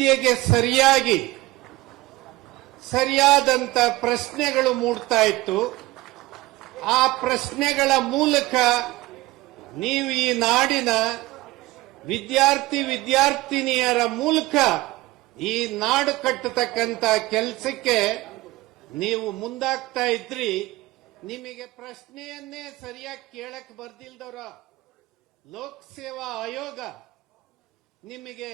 ವಿದ್ಯೆಗೆ ಸರಿಯಾದಂತ ಪ್ರಶ್ನೆಗಳು ಮೂಡ್ತಾ ಇತ್ತು. ಆ ಪ್ರಶ್ನೆಗಳ ಮೂಲಕ ನೀವು ಈ ನಾಡಿನ ವಿದ್ಯಾರ್ಥಿನಿಯರ ಮೂಲಕ ಈ ನಾಡು ಕಟ್ಟತಕ್ಕಂತ ಕೆಲಸಕ್ಕೆ ನೀವು ಮುಂದಾಗ್ತಾ ಇದ್ರಿ. ನಿಮಗೆ ಪ್ರಶ್ನೆಯನ್ನೇ ಸರಿಯಾಗಿ ಕೇಳಕ್ ಬರ್ದಿಲ್ದವರ ಲೋಕಸೇವಾ ಆಯೋಗ ನಿಮಗೆ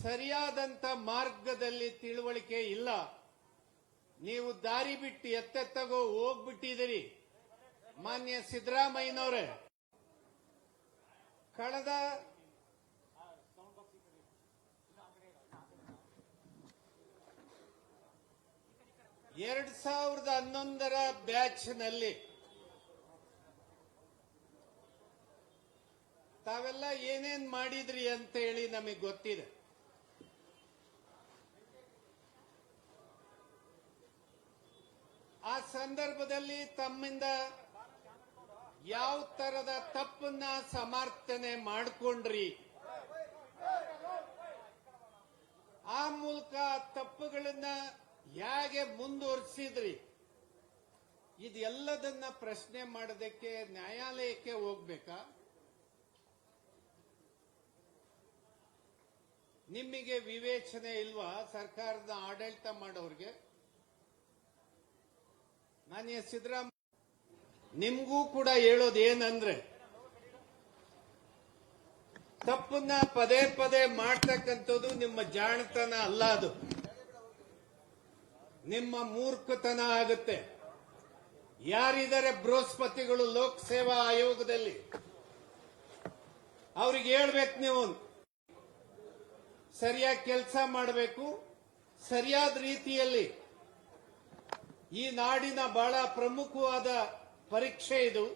ಸರಿಯಾದಂತ ಮಾರ್ಗದಲ್ಲಿ ತಿಳುವಳಿಕೆ ಇಲ್ಲ. ನೀವು ದಾರಿ ಬಿಟ್ಟು ಎತ್ತೆತ್ತಗೋ ಹೋಗ್ಬಿಟ್ಟಿದ್ದೀರಿ. ಮಾನ್ಯ ಸಿದ್ದರಾಮಯ್ಯನವರೇ, ಕಳೆದ 2011ರ ಬ್ಯಾಚ್ನಲ್ಲಿ ತಾವೆಲ್ಲ ಏನೇನ್ ಮಾಡಿದ್ರಿ ಅಂತ ಹೇಳಿ ನಮಗೆ ಗೊತ್ತಿದೆ. ಆ ಸಂದರ್ಭದಲ್ಲಿ ತಮ್ಮಿಂದ ಯಾವ ತರದ ತಪ್ಪನ್ನ ಸಮರ್ಥನೆ ಮಾಡಿಕೊಂಡ್ರಿ, ಆ ಮೂಲಕ ತಪ್ಪುಗಳನ್ನ ಹೇಗೆ ಮುಂದುವರಿಸಿದ್ರಿ, ಇದೆಲ್ಲದನ್ನ ಪ್ರಶ್ನೆ ಮಾಡೋದಕ್ಕೆ ನ್ಯಾಯಾಲಯಕ್ಕೆ ಹೋಗ್ಬೇಕಾ? ನಿಮಗೆ ವಿವೇಚನೆ ಇಲ್ವಾ? ಸರ್ಕಾರದ ಆಡಳಿತ ಮಾಡೋರಿಗೆ. ಮಾನ್ಯ ಸಿದ್ದರಾಮಯ್ಯ, ನಿಮ್ಗೂ ಕೂಡ ಹೇಳೋದೇನಂದ್ರೆ, ತಪ್ಪನ್ನ ಪದೇ ಪದೇ ಮಾಡ್ತಕ್ಕಂಥದ್ದು ನಿಮ್ಮ ಜಾಣತನ ಅಲ್ಲ, ಅದು ನಿಮ್ಮ ಮೂರ್ಖತನ ಆಗುತ್ತೆ. ಯಾರಿದ್ದಾರೆ ಬೃಹಸ್ಪತಿಗಳು ಲೋಕಸೇವಾ ಆಯೋಗದಲ್ಲಿ, ಅವ್ರಿಗೆ ಹೇಳ್ಬೇಕು, ನೀವು ಸರಿಯಾಗಿ ಕೆಲಸ ಮಾಡಬೇಕು, ಸರಿಯಾದ ರೀತಿಯಲ್ಲಿ. ಈ ನಾಡಿನ ಬಹಳ ಪ್ರಮುಖವಾದ ಪರೀಕ್ಷೆ ಇದು.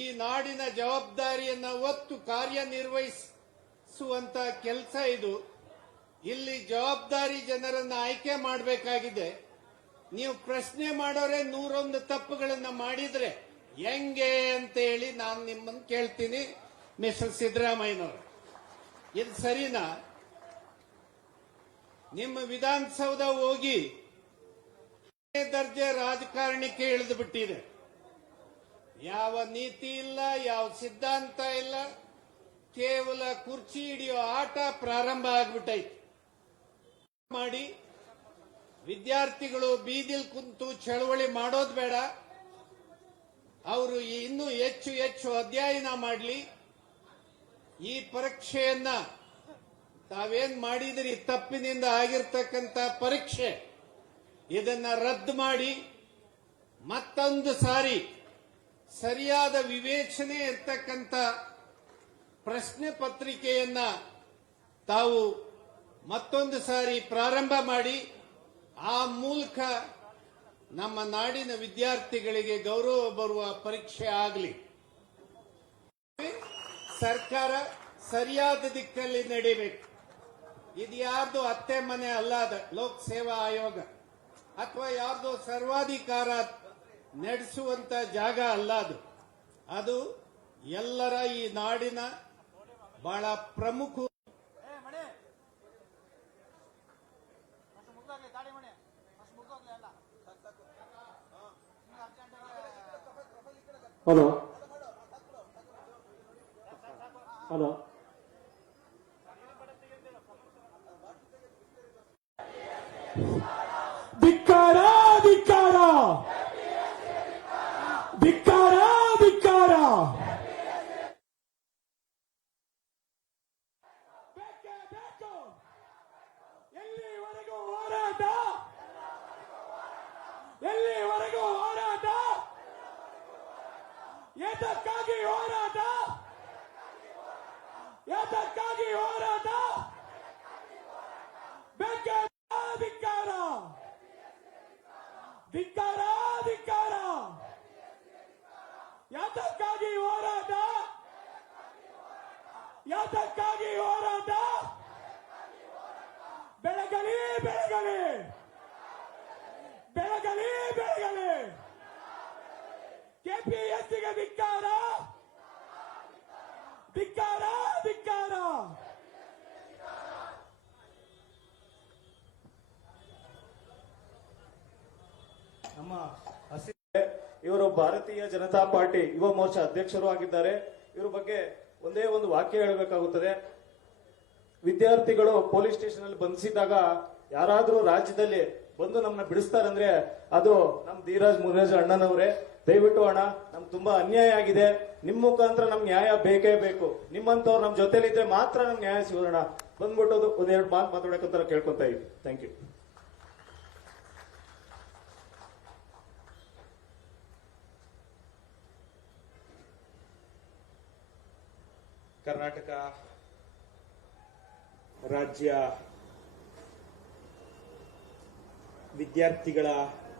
ಈ ನಾಡಿನ ಜವಾಬ್ದಾರಿಯನ್ನು ಹೊತ್ತು ಕಾರ್ಯನಿರ್ವಹಿಸುವಂತ ಕೆಲಸ ಇದು. ಇಲ್ಲಿ ಜವಾಬ್ದಾರಿ ಜನರನ್ನ ಆಯ್ಕೆ ಮಾಡಬೇಕಾಗಿದೆ. ನೀವು ಪ್ರಶ್ನೆ ಮಾಡೋರೆ 101 ತಪ್ಪುಗಳನ್ನ ಮಾಡಿದ್ರೆ ಹೆಂಗೆ ಅಂತ ಹೇಳಿ ನಾನು ನಿಮ್ಮನ್ನು ಕೇಳ್ತೀನಿ. ಮಿಸ್ಟರ್ ಸಿದ್ದರಾಮಯ್ಯನವರು, ಇದು ಸರಿನಾ? ನಿಮ್ಮ ವಿಧಾನಸೌಧ ಹೋಗಿ ದರ್ಜೆ ರಾಜಕಾರಣಕ್ಕೆ ಇಳಿದು ಬಿಟ್ಟಿದೆ. ಯಾವ ನೀತಿ ಇಲ್ಲ, ಯಾವ ಸಿದ್ಧಾಂತ ಇಲ್ಲ, ಕೇವಲ ಕುರ್ಚಿ ಹಿಡಿಯೋ ಆಟ ಪ್ರಾರಂಭ ಆಗ್ಬಿಟ್ಟೈತೆ. ಮಾಡಿ ವಿದ್ಯಾರ್ಥಿಗಳು ಬೀದಿಲ್ ಕುಂತು ಚಳವಳಿ ಮಾಡೋದು ಬೇಡ, ಅವರು ಇನ್ನೂ ಹೆಚ್ಚು ಅಧ್ಯಯನ ಮಾಡಲಿ. ಈ ಪರೀಕ್ಷೆಯನ್ನ ತಾವೇನ್ ಮಾಡಿದ್ರಿ, ತಪ್ಪಿನಿಂದ ಆಗಿರ್ತಕ್ಕಂಥ ಪರೀಕ್ಷೆ, ಇದನ್ನ ರದ್ದು ಮಾಡಿ ಮತ್ತೊಂದು ಸಾರಿ ಸರಿಯಾದ ವಿವೇಚನೆ ಇರ್ತಕ್ಕಂಥ ಪ್ರಶ್ನೆ ಪತ್ರಿಕೆಯನ್ನ ತಾವು ಮತ್ತೊಂದು ಸಾರಿ ಪ್ರಾರಂಭ ಮಾಡಿ, ಆ ಮೂಲಕ ನಮ್ಮ ನಾಡಿನ ವಿದ್ಯಾರ್ಥಿಗಳಿಗೆ ಗೌರವ ಬರುವ ಪರೀಕ್ಷೆ ಆಗಲಿ. ಸರ್ಕಾರ ಸರಿಯಾದ ದಿಕ್ಕಲ್ಲಿ ನಡೀಬೇಕು. ಇದು ಯಾರ್ದು ಅತ್ತೆ ಮನೆ ಅಲ್ಲ, ಲೋಕಸೇವಾ ಆಯೋಗ ಅಥವಾ ಯಾರ್ದೋ ಸರ್ವಾಧಿಕಾರ ನಡೆಸುವಂತ ಜಾಗ ಅಲ್ಲ. ಅದು ಎಲ್ಲರ ಈ ನಾಡಿನ ಬಹಳ ಪ್ರಮುಖ. ಹಲೋ ಹಲೋ ಧಿಕ್ಕಾರ ಧಿಕ್ಕಾರ ಧಿಕ್ಕಾರ ಧಿಕ್ಕಾರ. ಎಲ್ಲಿವರೆಗೂ ಹೋರಾಟ, ಎಲ್ಲಿವರೆಗೂ ಹೋರಾಟ, ಏತಕ್ಕಾಗಿ ಹೋರಾಟ, ಏತಕ್ಕಾಗಿ ಹೋರಾಟ, ಧಿಕ್ಕಾರ ಧಿಕ್ಕಾರ ಧಿಕ್ಕಾರ. ಯಾತಕ್ಕಾಗಿ ಹೋರಾಟ, ಯಾತಕ್ಕಾಗಿ ಹೋರಾಟ, ಬೆಳಗಲಿ ಬೆಳಗಲಿ ಬೆಳಗಲಿ ಬೆಳಗಲಿ. ಕೆಪಿಎಸ್ಸಿಗೆ ಧಿಕ್ಕಾರ ಧಿಕ್ಕಾರ ಧಿಕ್ಕಾರ. ನಮ್ಮ ಇವರು ಭಾರತೀಯ ಜನತಾ ಪಾರ್ಟಿ ಯುವ ಮೋರ್ಚಾ ಅಧ್ಯಕ್ಷರು ಆಗಿದ್ದಾರೆ. ಇವ್ರ ಬಗ್ಗೆ ಒಂದೇ ಒಂದು ವಾಕ್ಯ ಹೇಳಬೇಕಾಗುತ್ತದೆ. ವಿದ್ಯಾರ್ಥಿಗಳು ಪೊಲೀಸ್ ಸ್ಟೇಷನ್ ಅಲ್ಲಿ ಬಂಧಿಸಿದಾಗ ಯಾರಾದ್ರೂ ರಾಜ್ಯದಲ್ಲಿ ಬಂದು ನಮ್ಮನ್ನ ಬಿಡಿಸ್ತಾರಂದ್ರೆ ಅದು ನಮ್ ಧೀರಾಜ್ ಮುರುಗೇಶ್ ಅಣ್ಣನವರೇ. ದಯವಿಟ್ಟು ಅಣ್ಣ, ನಮ್ಗೆ ತುಂಬಾ ಅನ್ಯಾಯ ಆಗಿದೆ. ನಿಮ್ ಮುಖಾಂತರ ನಮ್ ನ್ಯಾಯ ಬೇಕೇ ಬೇಕು. ನಿಮ್ಮಂತವ್ರು ನಮ್ ಜೊತೆಲಿದ್ರೆ ಮಾತ್ರ ನಮ್ ನ್ಯಾಯ ಸಿಗೋಣ. ಬಂದ್ಬಿಟ್ಟು ಒಂದೆರಡು ಮಾತು ಮಾತಾಡಕಂತ ಕೇಳ್ಕೊಂತ ಇದ್ವಿ. Thank you. ಕರ್ನಾಟಕ ರಾಜ್ಯ ವಿದ್ಯಾರ್ಥಿಗಳ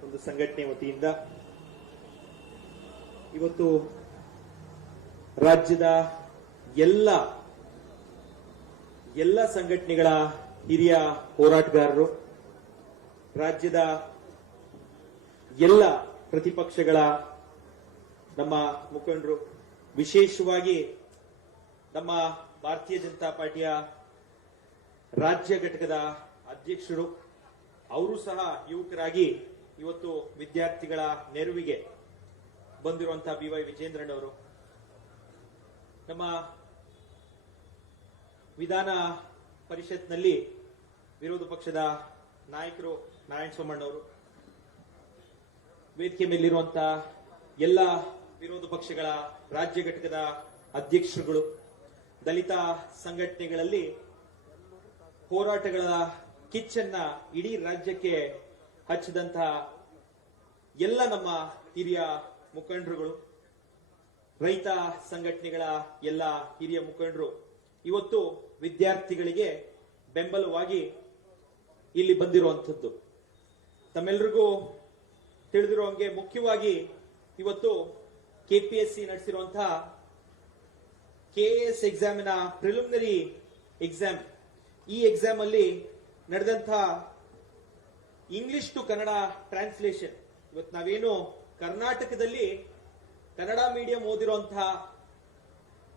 ಒಂದು ಸಂಘಟನೆ ವತಿಯಿಂದ ಇವತ್ತು ರಾಜ್ಯದ ಎಲ್ಲ ಸಂಘಟನೆಗಳ ಹಿರಿಯ ಹೋರಾಟಗಾರರು, ರಾಜ್ಯದ ಎಲ್ಲ ಪ್ರತಿಪಕ್ಷಗಳ ನಮ್ಮ ಮುಖಂಡರು, ವಿಶೇಷವಾಗಿ ನಮ್ಮ ಭಾರತೀಯ ಜನತಾ ಪಾರ್ಟಿಯ ರಾಜ್ಯ ಘಟಕದ ಅಧ್ಯಕ್ಷರು, ಅವರು ಸಹ ಯುವಕರಾಗಿ ಇವತ್ತು ವಿದ್ಯಾರ್ಥಿಗಳ ನೆರವಿಗೆ ಬಂದಿರುವಂತಹ BY ವಿಜೇಂದ್ರಣ್ಣವರು, ನಮ್ಮ ವಿಧಾನ ಪರಿಷತ್ನಲ್ಲಿ ವಿರೋಧ ಪಕ್ಷದ ನಾಯಕರು ನಾರಾಯಣ ಸೋಮಣ್ಣವರು, ವೇದಿಕೆ ಮೇಲಿರುವಂತಹ ಎಲ್ಲ ವಿರೋಧ ಪಕ್ಷಗಳ ರಾಜ್ಯ ಘಟಕದ ಅಧ್ಯಕ್ಷರುಗಳು, ದಲಿತ ಸಂಘಟನೆಗಳಲ್ಲಿ ಹೋರಾಟಗಳ ಕಿಚ್ಚನ್ನ ಇಡೀ ರಾಜ್ಯಕ್ಕೆ ಹಚ್ಚಿದಂತಹ ಎಲ್ಲ ನಮ್ಮ ಹಿರಿಯ ಮುಖಂಡರುಗಳು, ರೈತ ಸಂಘಟನೆಗಳ ಎಲ್ಲ ಹಿರಿಯ ಮುಖಂಡರು ಇವತ್ತು ವಿದ್ಯಾರ್ಥಿಗಳಿಗೆ ಬೆಂಬಲವಾಗಿ ಇಲ್ಲಿ ಬಂದಿರುವಂಥದ್ದು. ತಮ್ಮೆಲ್ಲರಿಗೂ ತಿಳಿದಿರೋ ಹಂಗೆ ಮುಖ್ಯವಾಗಿ ಇವತ್ತು KPSC ನಡೆಸಿರುವಂತಹ KAS ಎಕ್ಸಾಮಿನ ಪ್ರಿಲಿಮಿನರಿ ಎಕ್ಸಾಮ್, ಈ ಎಕ್ಸಾಮ್ ಅಲ್ಲಿ ನಡೆದಂತಹ ಇಂಗ್ಲಿಷ್ ಟು ಕನ್ನಡ ಟ್ರಾನ್ಸ್ಲೇಷನ್, ಇವತ್ತು ನಾವೇನು ಕರ್ನಾಟಕದಲ್ಲಿ ಕನ್ನಡ ಮೀಡಿಯಂ ಓದಿರುವಂತಹ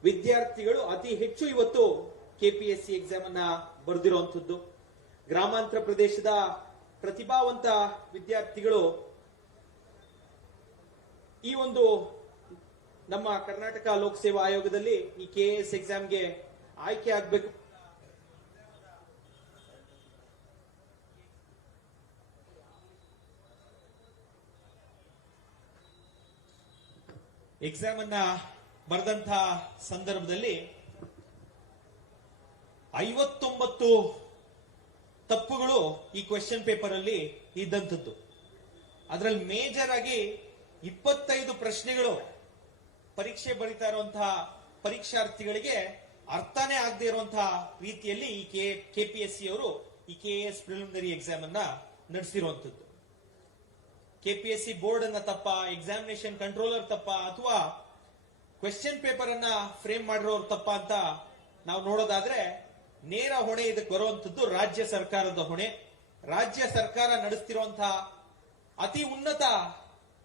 ವಿದ್ಯಾರ್ಥಿಗಳು ಅತಿ ಹೆಚ್ಚು ಇವತ್ತು KPSC ಎಕ್ಸಾಮ್ ಅನ್ನ ಬರೆದಿರುವಂತದ್ದು. ಗ್ರಾಮಾಂತರ ಪ್ರದೇಶದ ಪ್ರತಿಭಾವಂತ ವಿದ್ಯಾರ್ಥಿಗಳು ಈ ಒಂದು ನಮ್ಮ ಕರ್ನಾಟಕ ಲೋಕಸೇವಾ ಆಯೋಗದಲ್ಲಿ ಈ KAS ಎಕ್ಸಾಮ್ಗೆ ಆಯ್ಕೆ ಆಗಬೇಕು. ಎಕ್ಸಾಮ್ ಅನ್ನ ಬರೆದಂತಹ ಸಂದರ್ಭದಲ್ಲಿ 59 ತಪ್ಪುಗಳು ಈ ಕ್ವೆಶ್ಚನ್ ಪೇಪರ್ ಅಲ್ಲಿ ಇದ್ದಂಥದ್ದು. ಅದರಲ್ಲಿ ಮೇಜರ್ ಆಗಿ 25 ಪ್ರಶ್ನೆಗಳು ಪರೀಕ್ಷೆ ಬರೀತಾ ಇರುವಂತಹ ಪರೀಕ್ಷಾರ್ಥಿಗಳಿಗೆ ಅರ್ಥನೇ ಆಗದೆ ಇರುವಂತಹ ರೀತಿಯಲ್ಲಿ ಈ KPSC ಅವರು ಈ KAS ಪ್ರಿಲಿಮಿನರಿ ಎಕ್ಸಾಮ್ ಅನ್ನ ನಡೆಸಿರುವಂತದ್ದು. KPSC ಬೋರ್ಡ್ ಅನ್ನ ತಪ್ಪ, ಎಕ್ಸಾಮಿನೇಷನ್ ಕಂಟ್ರೋಲರ್ ತಪ್ಪ, ಅಥವಾ ಕ್ವೆಶ್ಚನ್ ಪೇಪರ್ ಅನ್ನ ಫ್ರೇಮ್ ಮಾಡಿರೋರು ತಪ್ಪ ಅಂತ ನಾವು ನೋಡೋದಾದ್ರೆ ನೇರ ಹೊಣೆ ಇದಕ್ಕೆ ಬರುವಂತದ್ದು ರಾಜ್ಯ ಸರ್ಕಾರದ ಹೊಣೆ. ರಾಜ್ಯ ಸರ್ಕಾರ ನಡೆಸ್ತಿರುವಂತಹ ಅತಿ ಉನ್ನತ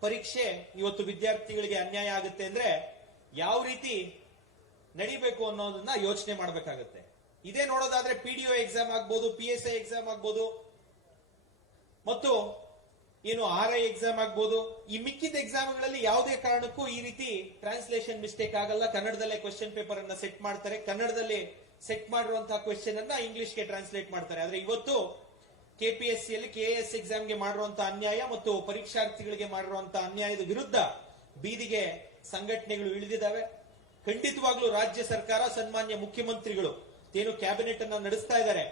ಪರೀಕ್ಷೆ ಇವತ್ತು ವಿದ್ಯಾರ್ಥಿಗಳಿಗೆ ಅನ್ಯಾಯ ಆಗುತ್ತೆ ಅಂದ್ರೆ ಯಾವ ರೀತಿ ನಡಿಬೇಕು ಅನ್ನೋದನ್ನ ಯೋಚನೆ ಮಾಡಬೇಕಾಗುತ್ತೆ. ಇದೇ ನೋಡೋದಾದ್ರೆ PDO ಎಕ್ಸಾಮ್ ಆಗ್ಬೋದು, PSI ಎಕ್ಸಾಮ್ ಆಗ್ಬೋದು, ಮತ್ತು ಏನು RI ಎಕ್ಸಾಮ್ ಆಗ್ಬೋದು. ಈ ಮಿಕ್ಕಿದ ಎಕ್ಸಾಮ್ಗಳಲ್ಲಿ ಯಾವುದೇ ಕಾರಣಕ್ಕೂ ಈ ರೀತಿ ಟ್ರಾನ್ಸ್ಲೇಷನ್ ಮಿಸ್ಟೇಕ್ ಆಗಲ್ಲ. ಕನ್ನಡದಲ್ಲೇ ಕ್ವೆಶ್ಚನ್ ಪೇಪರ್ ಅನ್ನ ಸೆಟ್ ಮಾಡ್ತಾರೆ, ಕನ್ನಡದಲ್ಲಿ ಸೆಟ್ ಮಾಡಿರುವಂತಹ ಕ್ವೆಶ್ಚನ್ ಅನ್ನ ಇಂಗ್ಲಿಷ್ಗೆ ಟ್ರಾನ್ಸ್ಲೇಟ್ ಮಾಡ್ತಾರೆ. ಆದ್ರೆ ಇವತ್ತು KPSC ಯಲ್ಲಿ KAS ಎಕ್ಸಾಮ್ಗೆ ಮಾಡಿರುವಂತಹ ಅನ್ಯಾಯ ಮತ್ತು ಪರೀಕ್ಷಾರ್ಥಿಗಳಿಗೆ ಮಾಡಿರುವಂತಹ ಅನ್ಯಾಯದ ವಿರುದ್ಧ ಬೀದಿಗೆ ಸಂಘಟನೆಗಳು ಇಳಿದಿದ್ದಾವೆ. ಖಂಡಿತವಾಗ್ಲೂ ರಾಜ್ಯ ಸರ್ಕಾರ, ಸನ್ಮಾನ್ಯ ಮುಖ್ಯಮಂತ್ರಿಗಳು ಏನು ಕ್ಯಾಬಿನೆಟ್ ಅನ್ನ ನಡೆಸ್ತಾ ಇದ್ದಾರೆ,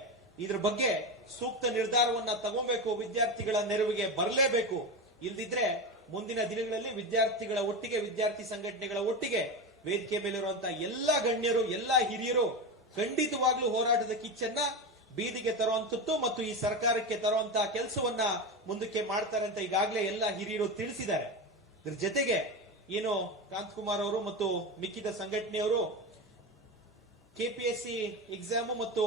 ಇದ್ರ ಬಗ್ಗೆ ಸೂಕ್ತ ನಿರ್ಧಾರವನ್ನ ತಗೋಬೇಕು. ವಿದ್ಯಾರ್ಥಿಗಳ ನೆರವಿಗೆ ಬರಲೇಬೇಕು. ಇಲ್ದಿದ್ರೆ ಮುಂದಿನ ದಿನಗಳಲ್ಲಿ ವಿದ್ಯಾರ್ಥಿಗಳ ಒಟ್ಟಿಗೆ, ವಿದ್ಯಾರ್ಥಿ ಸಂಘಟನೆಗಳ ಒಟ್ಟಿಗೆ ವೇದಿಕೆ ಮೇಲಿರುವಂತಹ ಎಲ್ಲಾ ಗಣ್ಯರು, ಎಲ್ಲಾ ಹಿರಿಯರು ಖಂಡಿತವಾಗ್ಲೂ ಹೋರಾಟದ ಕಿಚ್ಚನ್ನ ಬೀದಿಗೆ ತರುವಂತದ್ದು ಮತ್ತು ಈ ಸರ್ಕಾರಕ್ಕೆ ತರುವಂತಹ ಕೆಲಸವನ್ನ ಮುಂದಕ್ಕೆ ಮಾಡ್ತಾರೆ ಅಂತ ಈಗಾಗಲೇ ಎಲ್ಲ ಹಿರಿಯರು ತಿಳಿಸಿದ್ದಾರೆ. ಇದ್ರ ಜೊತೆಗೆ ಏನು ಕಾಂತಕುಮಾರ್ ಅವರು ಮತ್ತು ಮಿಕ್ಕಿದ ಸಂಘಟನೆಯವರು KPSC ಎಕ್ಸಾಮ್ ಮತ್ತು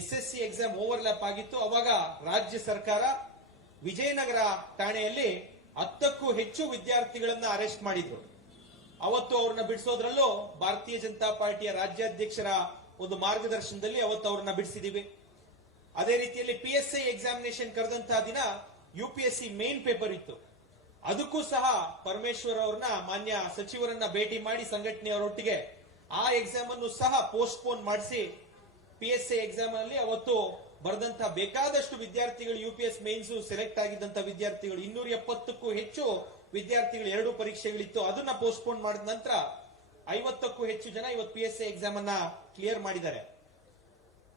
SSC ಎಕ್ಸಾಮ್ ಓವರ್ಲ್ಯಾಪ್ ಆಗಿತ್ತು. ಅವಾಗ ರಾಜ್ಯ ಸರ್ಕಾರ ವಿಜಯನಗರ ಠಾಣೆಯಲ್ಲಿ 10ಕ್ಕೂ ಹೆಚ್ಚು ವಿದ್ಯಾರ್ಥಿಗಳನ್ನ ಅರೆಸ್ಟ್ ಮಾಡಿದ್ರು. ಅವತ್ತು ಅವ್ರನ್ನ ಬಿಡಿಸೋದ್ರಲ್ಲೂ ಭಾರತೀಯ ಜನತಾ ಪಾರ್ಟಿಯ ರಾಜ್ಯಾಧ್ಯಕ್ಷರ ಒಂದು ಮಾರ್ಗದರ್ಶನದಲ್ಲಿ ಅವತ್ತು ಅವ್ರನ್ನ ಬಿಡಿಸಿದೀವಿ. ಅದೇ ರೀತಿಯಲ್ಲಿ PSI ಎಕ್ಸಾಮಿನೇಷನ್ ಕರೆದಂತಹ ದಿನ UPSC ಮೇನ್ ಪೇಪರ್ ಇತ್ತು. ಅದಕ್ಕೂ ಸಹ ಪರಮೇಶ್ವರ್ ಅವ್ರನ್ನ ಮಾನ್ಯ ಸಚಿವರನ್ನ ಭೇಟಿ ಮಾಡಿ ಸಂಘಟನೆಯವರೊಟ್ಟಿಗೆ ಆ ಎಕ್ಸಾಮ್ ಅನ್ನು ಸಹ ಪೋಸ್ಟ್ಪೋನ್ ಮಾಡಿಸಿ PSI ಎಕ್ಸಾಮ್ ಅಲ್ಲಿ ಅವತ್ತು ಬರೆದಂತ ಬೇಕಾದಷ್ಟು ವಿದ್ಯಾರ್ಥಿಗಳು UPS ಮೇನ್ಸ್ ಸೆಲೆಕ್ಟ್ ಆಗಿದ್ದಂತ ವಿದ್ಯಾರ್ಥಿಗಳು 270ಕ್ಕೂ ಹೆಚ್ಚು ವಿದ್ಯಾರ್ಥಿಗಳು 2 ಪರೀಕ್ಷೆಗಳಿತ್ತು, ಅದನ್ನ ಪೋಸ್ಟ್ಪೋನ್ ಮಾಡಿದ ನಂತರ 50ಕ್ಕೂ ಹೆಚ್ಚು ಜನ ಇವತ್ತು PSI ಎಕ್ಸಾಮ್ ಅನ್ನ ಕ್ಲಿಯರ್ ಮಾಡಿದ್ದಾರೆ.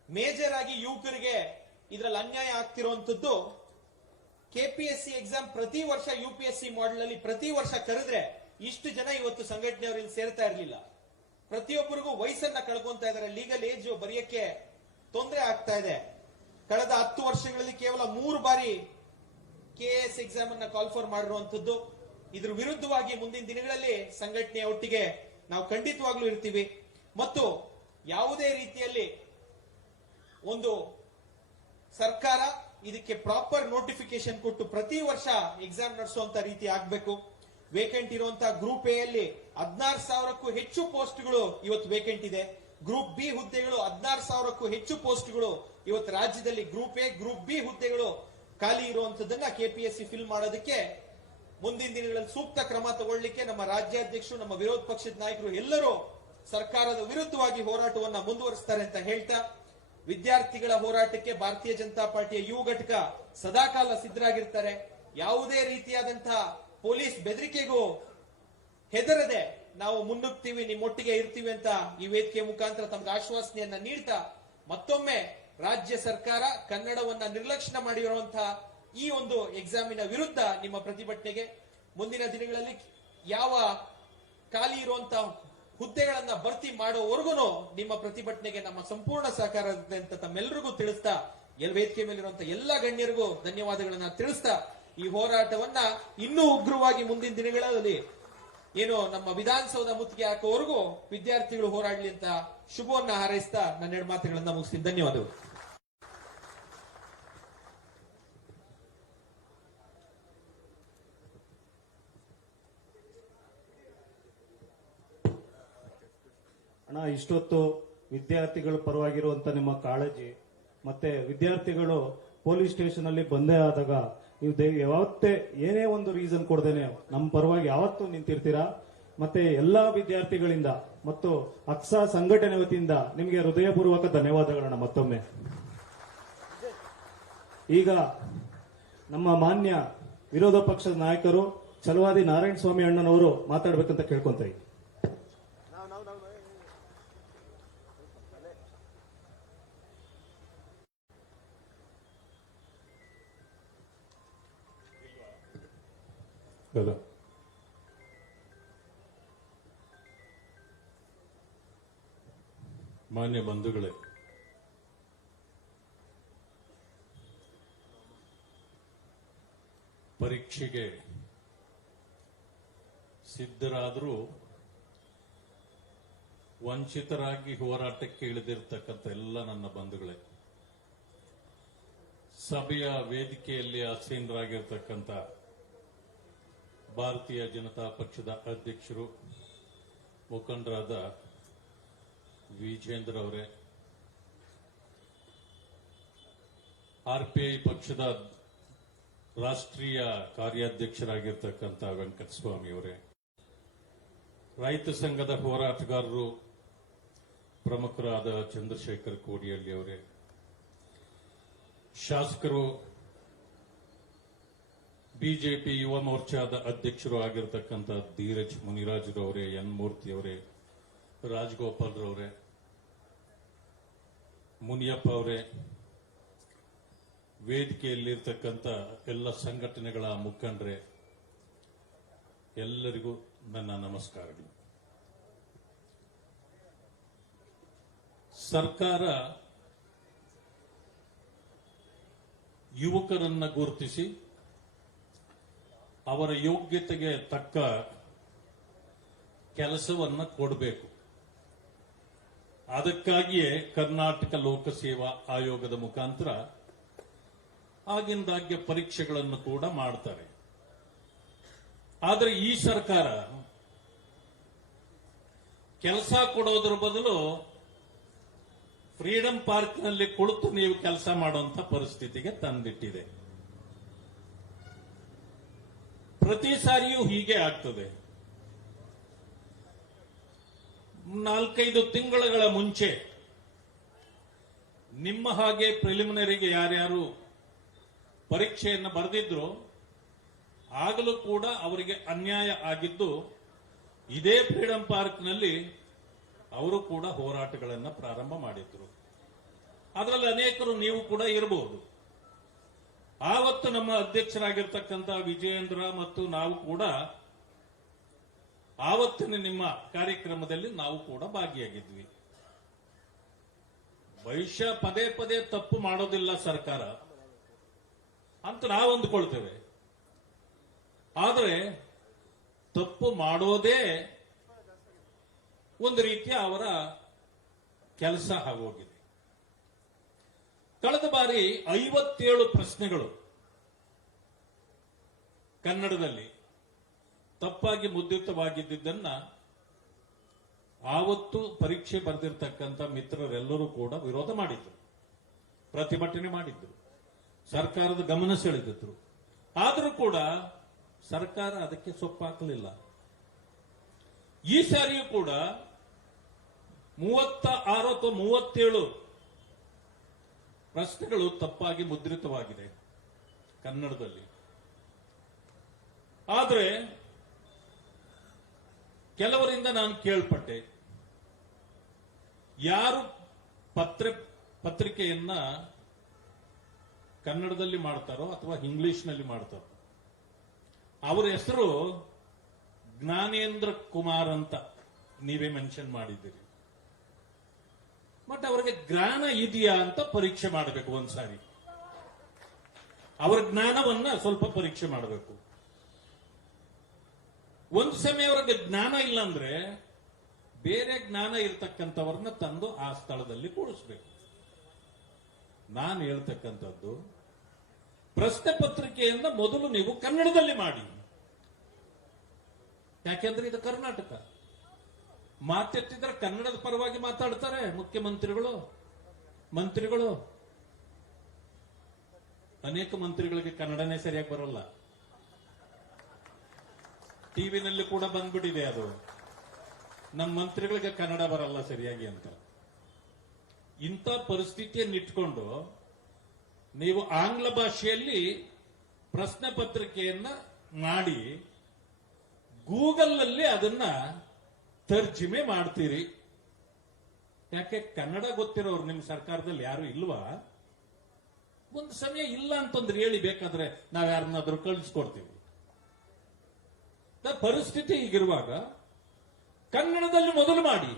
ಮೇಜರ್ ಆಗಿ ಯುವಕರಿಗೆ ಇದರಲ್ಲಿ ಅನ್ಯಾಯ ಆಗ್ತಿರುವಂತದ್ದು, KPSC ಎಕ್ಸಾಮ್ ಪ್ರತಿ ವರ್ಷ UPSC ಮಾಡೆಲ್ ಅಲ್ಲಿ ಪ್ರತಿ ವರ್ಷ ಕರೆದ್ರೆ ಇಷ್ಟು ಜನ ಇವತ್ತು ಸಂಘಟನೆಯವರು ಇಲ್ಲಿ ಸೇರ್ತಾ ಇರಲಿಲ್ಲ. ಪ್ರತಿಯೊಬ್ಬರಿಗೂ ವಯಸ್ಸನ್ನ ಕಳ್ಕೊಂತಾ ಇದ್ದಾರೆ, ಲೀಗಲ್ ಏಜ್ ಬರೆಯಕ್ಕೆ ತೊಂದರೆ ಆಗ್ತಾ ಇದೆ. ಕಳೆದ 10 ವರ್ಷಗಳಲ್ಲಿ ಕೇವಲ 3 ಬಾರಿ KS ಎಕ್ಸಾಮ್ ಅನ್ನ ಕಾಲ್ಫರ್ ಮಾಡಿರುವಂತದ್ದು. ಇದ್ರ ವಿರುದ್ಧವಾಗಿ ಮುಂದಿನ ದಿನಗಳಲ್ಲಿ ಸಂಘಟನೆಯ ಒಟ್ಟಿಗೆ ನಾವು ಖಂಡಿತವಾಗ್ಲೂ ಇರ್ತೀವಿ ಮತ್ತು ಯಾವುದೇ ರೀತಿಯಲ್ಲಿ ಒಂದು ಸರ್ಕಾರ ಇದಕ್ಕೆ ಪ್ರಾಪರ್ ನೋಟಿಫಿಕೇಶನ್ ಕೊಟ್ಟು ಪ್ರತಿ ವರ್ಷ ಎಕ್ಸಾಮ್ ನಡೆಸುವಂತ ರೀತಿ ಆಗ್ಬೇಕು. ವೇಕೆಂಟ್ ಇರುವಂತಹ ಗ್ರೂಪ್ ಎ ಅಲ್ಲಿ 16,000ಕ್ಕೂ ಹೆಚ್ಚು ಪೋಸ್ಟ್ಗಳು ಇವತ್ತು ವೇಕೆಂಟ್ ಇದೆ. ಗ್ರೂಪ್ ಬಿ ಹುದ್ದೆಗಳು 16,000ಕ್ಕೂ ಹೆಚ್ಚು ಪೋಸ್ಟ್ಗಳು ಇವತ್ತು ರಾಜ್ಯದಲ್ಲಿ ಗ್ರೂಪ್ ಎ ಗ್ರೂಪ್ ಬಿ ಹುದ್ದೆಗಳು ಖಾಲಿ ಇರುವಂತದನ್ನ KPSC ಫಿಲ್ ಮಾಡೋದಕ್ಕೆ ಮುಂದಿನ ದಿನಗಳಲ್ಲಿ ಸೂಕ್ತ ಕ್ರಮ ತಗೊಳ್ಳಿಕ್ಕೆ ನಮ್ಮ ರಾಜ್ಯಾಧ್ಯಕ್ಷರು, ನಮ್ಮ ವಿರೋಧ ಪಕ್ಷದ ನಾಯಕರು ಎಲ್ಲರೂ ಸರ್ಕಾರದ ವಿರುದ್ಧವಾಗಿ ಹೋರಾಟವನ್ನ ಮುಂದುವರಿಸ್ತಾರೆ ಅಂತ ಹೇಳ್ತಾ, ವಿದ್ಯಾರ್ಥಿಗಳ ಹೋರಾಟಕ್ಕೆ ಭಾರತೀಯ ಜನತಾ ಪಾರ್ಟಿಯ ಯುವ ಘಟಕ ಸದಾಕಾಲ ಸಿದ್ಧರಾಗಿರ್ತಾರೆ. ಯಾವುದೇ ರೀತಿಯಾದಂತಹ ಪೊಲೀಸ್ ಬೆದರಿಕೆಗೂ ಹೆದರದೆ ನಾವು ಮುನ್ನುಗ್ತೀವಿ, ನಿಮ್ಮೊಟ್ಟಿಗೆ ಇರ್ತೀವಿ ಅಂತ ಈ ವೇದಿಕೆ ಮುಖಾಂತರ ತಮಗೆ ಆಶ್ವಾಸನೆಯನ್ನ ನೀಡ್ತಾ, ಮತ್ತೊಮ್ಮೆ ರಾಜ್ಯ ಸರ್ಕಾರ ಕನ್ನಡವನ್ನ ನಿರ್ಲಕ್ಷ್ಯ ಮಾಡಿರುವಂತಹ ಈ ಒಂದು ಎಕ್ಸಾಮಿನ ವಿರುದ್ಧ ನಿಮ್ಮ ಪ್ರತಿಭಟನೆಗೆ ಮುಂದಿನ ದಿನಗಳಲ್ಲಿ ಯಾವ ಖಾಲಿ ಇರುವಂತಹ ಹುದ್ದೆಗಳನ್ನ ಭರ್ತಿ ಮಾಡೋವರೆಗೂ ನಿಮ್ಮ ಪ್ರತಿಭಟನೆಗೆ ನಮ್ಮ ಸಂಪೂರ್ಣ ಸಹಕಾರ ಇರುತ್ತೆ ಅಂತ ತಮ್ಮೆಲ್ಲರಿಗೂ ತಿಳಿಸ್ತಾ, ವೇದಿಕೆ ಮೇಲಿರುವಂತಹ ಎಲ್ಲಾ ಗಣ್ಯರಿಗೂ ಧನ್ಯವಾದಗಳನ್ನ ತಿಳಿಸ್ತಾ, ಈ ಹೋರಾಟವನ್ನ ಇನ್ನೂ ಉಗ್ರವಾಗಿ ಮುಂದಿನ ದಿನಗಳಲ್ಲಿ ಏನು ನಮ್ಮ ವಿಧಾನಸೌಧ ಮುತ್ತಿಗೆ ಹಾಕುವವರೆಗೂ ವಿದ್ಯಾರ್ಥಿಗಳು ಹೋರಾಡಲಿ ಅಂತ ಶುಭವನ್ನ ಹಾರೈಸ್ತಾ ನನ್ನ 2 ಮಾತುಗಳನ್ನ ಮುಗಿಸ್ತೀನಿ. ಧನ್ಯವಾದಗಳು. ಅಣ್ಣ, ಇಷ್ಟೊತ್ತು ವಿದ್ಯಾರ್ಥಿಗಳ ಪರವಾಗಿರುವಂತ ನಿಮ್ಮ ಕಾಳಜಿ ಮತ್ತೆ ವಿದ್ಯಾರ್ಥಿಗಳು ಪೊಲೀಸ್ ಸ್ಟೇಷನ್ ಅಲ್ಲಿ ಬಂದೇ ಆದಾಗ ನೀವು ಯಾವತ್ತೇ ಏನೇ ಒಂದು ರೀಸನ್ ಕೊಡದೇನೆ ನಮ್ಮ ಪರವಾಗಿ ಯಾವತ್ತೂ ನಿಂತಿರ್ತೀರಾ. ಮತ್ತೆ ಎಲ್ಲಾ ವಿದ್ಯಾರ್ಥಿಗಳಿಂದ ಮತ್ತು ಅಕ್ಸಾ ಸಂಘಟನೆ ವತಿಯಿಂದ ನಿಮಗೆ ಹೃದಯಪೂರ್ವಕ ಧನ್ಯವಾದಗಳನ್ನ ಮತ್ತೊಮ್ಮೆ. ಈಗ ನಮ್ಮ ಮಾನ್ಯ ವಿರೋಧ ಪಕ್ಷದ ನಾಯಕರು ಛಲವಾದಿ ನಾರಾಯಣ ಸ್ವಾಮಿ ಅಣ್ಣನವರು ಮಾತಾಡ್ಬೇಕಂತ ಕೇಳ್ಕೊಂತ ಇದ್ದೀನಿ. ಮಾನ್ಯ ಬಂಧುಗಳೇ, ಪರೀಕ್ಷೆಗೆ ಸಿದ್ಧರಾದರೂ ವಂಚಿತರಾಗಿ ಹೋರಾಟಕ್ಕೆ ಇಳಿದಿರ್ತಕ್ಕಂಥ ಎಲ್ಲ ನನ್ನ ಬಂಧುಗಳೇ, ಸಭೆಯ ವೇದಿಕೆಯಲ್ಲಿ ಆಸೀನರಾಗಿರ್ತಕ್ಕಂಥ ಭಾರತೀಯ ಜನತಾ ಪಕ್ಷದ ಅಧ್ಯಕ್ಷರು ಮುಖಂಡರಾದ ವಿಜೇಂದ್ರ ಅವರೇ, RPI ಪಕ್ಷದ ರಾಷ್ಟ್ರೀಯ ಕಾರ್ಯಾಧ್ಯಕ್ಷರಾಗಿರ್ತಕ್ಕಂಥ ವೆಂಕಟಸ್ವಾಮಿ ಅವರೇ, ರೈತ ಸಂಘದ ಹೋರಾಟಗಾರರು ಪ್ರಮುಖರಾದ ಚಂದ್ರಶೇಖರ್ ಕೋಡಿಹಳ್ಳಿ ಅವರೇ, ಶಾಸಕರು ಬಿಜೆಪಿ ಯುವ ಮೋರ್ಚಾದ ಅಧ್ಯಕ್ಷರು ಆಗಿರತಕ್ಕಂಥ ಧೀರಜ್ ಮುನಿರಾಜರವರೇ, ಎನ್ ಮೂರ್ತಿ ಅವರೇ, ರಾಜಗೋಪಾಲ್ ರವರೇ, ಮುನಿಯಪ್ಪ ಅವರೇ, ವೇದಿಕೆಯಲ್ಲಿರ್ತಕ್ಕಂಥ ಎಲ್ಲ ಸಂಘಟನೆಗಳ ಮುಖಂಡರೇ, ಎಲ್ಲರಿಗೂ ನನ್ನ ನಮಸ್ಕಾರಗಳು. ಸರ್ಕಾರ ಯುವಕರನ್ನ ಗುರುತಿಸಿ ಅವರ ಯೋಗ್ಯತೆಗೆ ತಕ್ಕ ಕೆಲಸವನ್ನ ಕೊಡಬೇಕು. ಅದಕ್ಕಾಗಿಯೇ ಕರ್ನಾಟಕ ಲೋಕಸೇವಾ ಆಯೋಗದ ಮುಖಾಂತರ ಆಗಿಂದಾಗ್ಗೆ ಪರೀಕ್ಷೆಗಳನ್ನು ಕೂಡ ಮಾಡ್ತಾರೆ. ಆದರೆ ಈ ಸರ್ಕಾರ ಕೆಲಸ ಕೊಡೋದ್ರ ಬದಲು ಫ್ರೀಡಂ ಪಾರ್ಕ್ನಲ್ಲಿ ಕುಳಿತು ನೀವು ಕೆಲಸ ಮಾಡುವಂತ ಪರಿಸ್ಥಿತಿಗೆ ತಂದಿಟ್ಟಿದೆ. ಪ್ರತಿ ಸಾರಿಯೂ ಹೀಗೆ ಆಗ್ತದೆ. 4-5 ತಿಂಗಳ ಮುಂಚೆ ನಿಮ್ಮ ಹಾಗೆ ಪ್ರಿಲಿಮಿನರಿಗೆ ಯಾರ್ಯಾರು ಪರೀಕ್ಷೆಯನ್ನು ಬರೆದಿದ್ರು ಆಗಲೂ ಕೂಡ ಅವರಿಗೆ ಅನ್ಯಾಯ ಆಗಿದ್ದು ಇದೇ ಫ್ರೀಡಂ ಪಾರ್ಕ್ನಲ್ಲಿ ಅವರು ಕೂಡ ಹೋರಾಟಗಳನ್ನು ಪ್ರಾರಂಭ ಮಾಡಿದ್ರು. ಅದರಲ್ಲಿ ಅನೇಕರು ನೀವು ಕೂಡ ಇರಬಹುದು. ಆವತ್ತು ನಮ್ಮ ಅಧ್ಯಕ್ಷರಾಗಿರ್ತಕ್ಕಂಥ ವಿಜಯೇಂದ್ರ ಮತ್ತು ನಾವು ಕೂಡ ಆವತ್ತಿನ ನಿಮ್ಮ ಕಾರ್ಯಕ್ರಮದಲ್ಲಿ ನಾವು ಕೂಡ ಭಾಗಿಯಾಗಿದ್ವಿ. ಭವಿಷ್ಯ ಪದೇ ಪದೇ ತಪ್ಪು ಮಾಡೋದಿಲ್ಲ ಸರ್ಕಾರ ಅಂತ ನಾವು ಅಂದುಕೊಳ್ತೇವೆ. ಆದರೆ ತಪ್ಪು ಮಾಡೋದೇ ಒಂದು ರೀತಿಯ ಅವರ ಕೆಲಸ ಆಗೋಗಿದೆ. ಕಳೆದ ಬಾರಿ 57 ಪ್ರಶ್ನೆಗಳು ಕನ್ನಡದಲ್ಲಿ ತಪ್ಪಾಗಿ ಮುದ್ರಿತವಾಗಿದ್ದನ್ನ ಆವತ್ತು ಪರೀಕ್ಷೆ ಬರೆದಿರ್ತಕ್ಕಂಥ ಮಿತ್ರರೆಲ್ಲರೂ ಕೂಡ ವಿರೋಧ ಮಾಡಿದ್ರು, ಪ್ರತಿಭಟನೆ ಮಾಡಿದ್ರು, ಸರ್ಕಾರದ ಗಮನ ಸೆಳೆದಿದ್ರು. ಆದರೂ ಕೂಡ ಸರ್ಕಾರ ಅದಕ್ಕೆ ಸೊಪ್ಪಾಕಲಿಲ್ಲ. ಈ ಸಾರಿಯೂ ಕೂಡ 36 ಅಥವಾ 37 ಪ್ರಶ್ನೆಗಳು ತಪ್ಪಾಗಿ ಮುದ್ರಿತವಾಗಿದೆ ಕನ್ನಡದಲ್ಲಿ. ಆದರೆ ಕೆಲವರಿಂದ ನಾನು ಕೇಳ್ಪಟ್ಟೆ, ಯಾರು ಪತ್ರಿಕೆಯನ್ನ ಕನ್ನಡದಲ್ಲಿ ಮಾಡ್ತಾರೋ ಅಥವಾ ಇಂಗ್ಲಿಷ್ನಲ್ಲಿ ಮಾಡ್ತಾರೋ ಅವರ ಹೆಸರು ಜ್ಞಾನೇಂದ್ರ ಕುಮಾರ್ ಅಂತ ನೀವೇ ಮೆನ್ಷನ್ ಮಾಡಿದ್ದೀರಿ. ಬಟ್ ಅವರಿಗೆ ಜ್ಞಾನ ಇದೆಯಾ ಅಂತ ಪರೀಕ್ಷೆ ಮಾಡಬೇಕು. ಒಂದ್ಸಾರಿ ಅವರ ಜ್ಞಾನವನ್ನ ಸ್ವಲ್ಪ ಪರೀಕ್ಷೆ ಮಾಡಬೇಕು. ಒಂದು ಸಮಯ ಅವರಿಗೆ ಜ್ಞಾನ ಇಲ್ಲ ಅಂದ್ರೆ ಬೇರೆ ಜ್ಞಾನ ಇರತಕ್ಕಂಥವ್ರನ್ನ ತಂದು ಆ ಸ್ಥಳದಲ್ಲಿ ಕೂಡಿಸ್ಬೇಕು. ನಾನು ಹೇಳ್ತಕ್ಕಂಥದ್ದು, ಪ್ರಶ್ನೆ ಪತ್ರಿಕೆಯನ್ನ ಮೊದಲು ನೀವು ಕನ್ನಡದಲ್ಲಿ ಮಾಡಿ. ಯಾಕೆಂದ್ರೆ ಇದು ಕರ್ನಾಟಕ. ಮಾತೆತ್ತಿದ್ರೆ ಕನ್ನಡದ ಪರವಾಗಿ ಮಾತಾಡ್ತಾರೆ ಮುಖ್ಯಮಂತ್ರಿಗಳು, ಮಂತ್ರಿಗಳು. ಅನೇಕ ಮಂತ್ರಿಗಳಿಗೆ ಕನ್ನಡನೇ ಸರಿಯಾಗಿ ಬರೋಲ್ಲ. ಟಿವಿನಲ್ಲಿ ಕೂಡ ಬಂದ್ಬಿಟ್ಟಿದೆ ಅದು, ನಮ್ಮ ಮಂತ್ರಿಗಳಿಗೆ ಕನ್ನಡ ಬರಲ್ಲ ಸರಿಯಾಗಿ ಅಂತ. ಇಂಥ ಪರಿಸ್ಥಿತಿಯನ್ನಿಟ್ಕೊಂಡು ನೀವು ಆಂಗ್ಲ ಭಾಷೆಯಲ್ಲಿ ಪ್ರಶ್ನೆ ಪತ್ರಿಕೆಯನ್ನ ಮಾಡಿ ಗೂಗಲ್ನಲ್ಲಿ ಅದನ್ನ ತರ್ಜಿಮೆ ಮಾಡ್ತೀರಿ. ಯಾಕೆ ಕನ್ನಡ ಗೊತ್ತಿರೋರು ನಿಮ್ಮ ಸರ್ಕಾರದಲ್ಲಿ ಯಾರು ಇಲ್ವಾ? ಒಂದು ಸಮಯ ಇಲ್ಲ ಅಂತಂದ್ರೆ ಹೇಳಿ, ಬೇಕಾದ್ರೆ ನಾವ್ ಯಾರನ್ನಾದ್ರೂ ಕಳಿಸ್ಕೊಡ್ತೀವಿ. ಪರಿಸ್ಥಿತಿ ಹೀಗಿರುವಾಗ ಕನ್ನಡದಲ್ಲಿ ಮೊದಲು ಮಾಡಿ.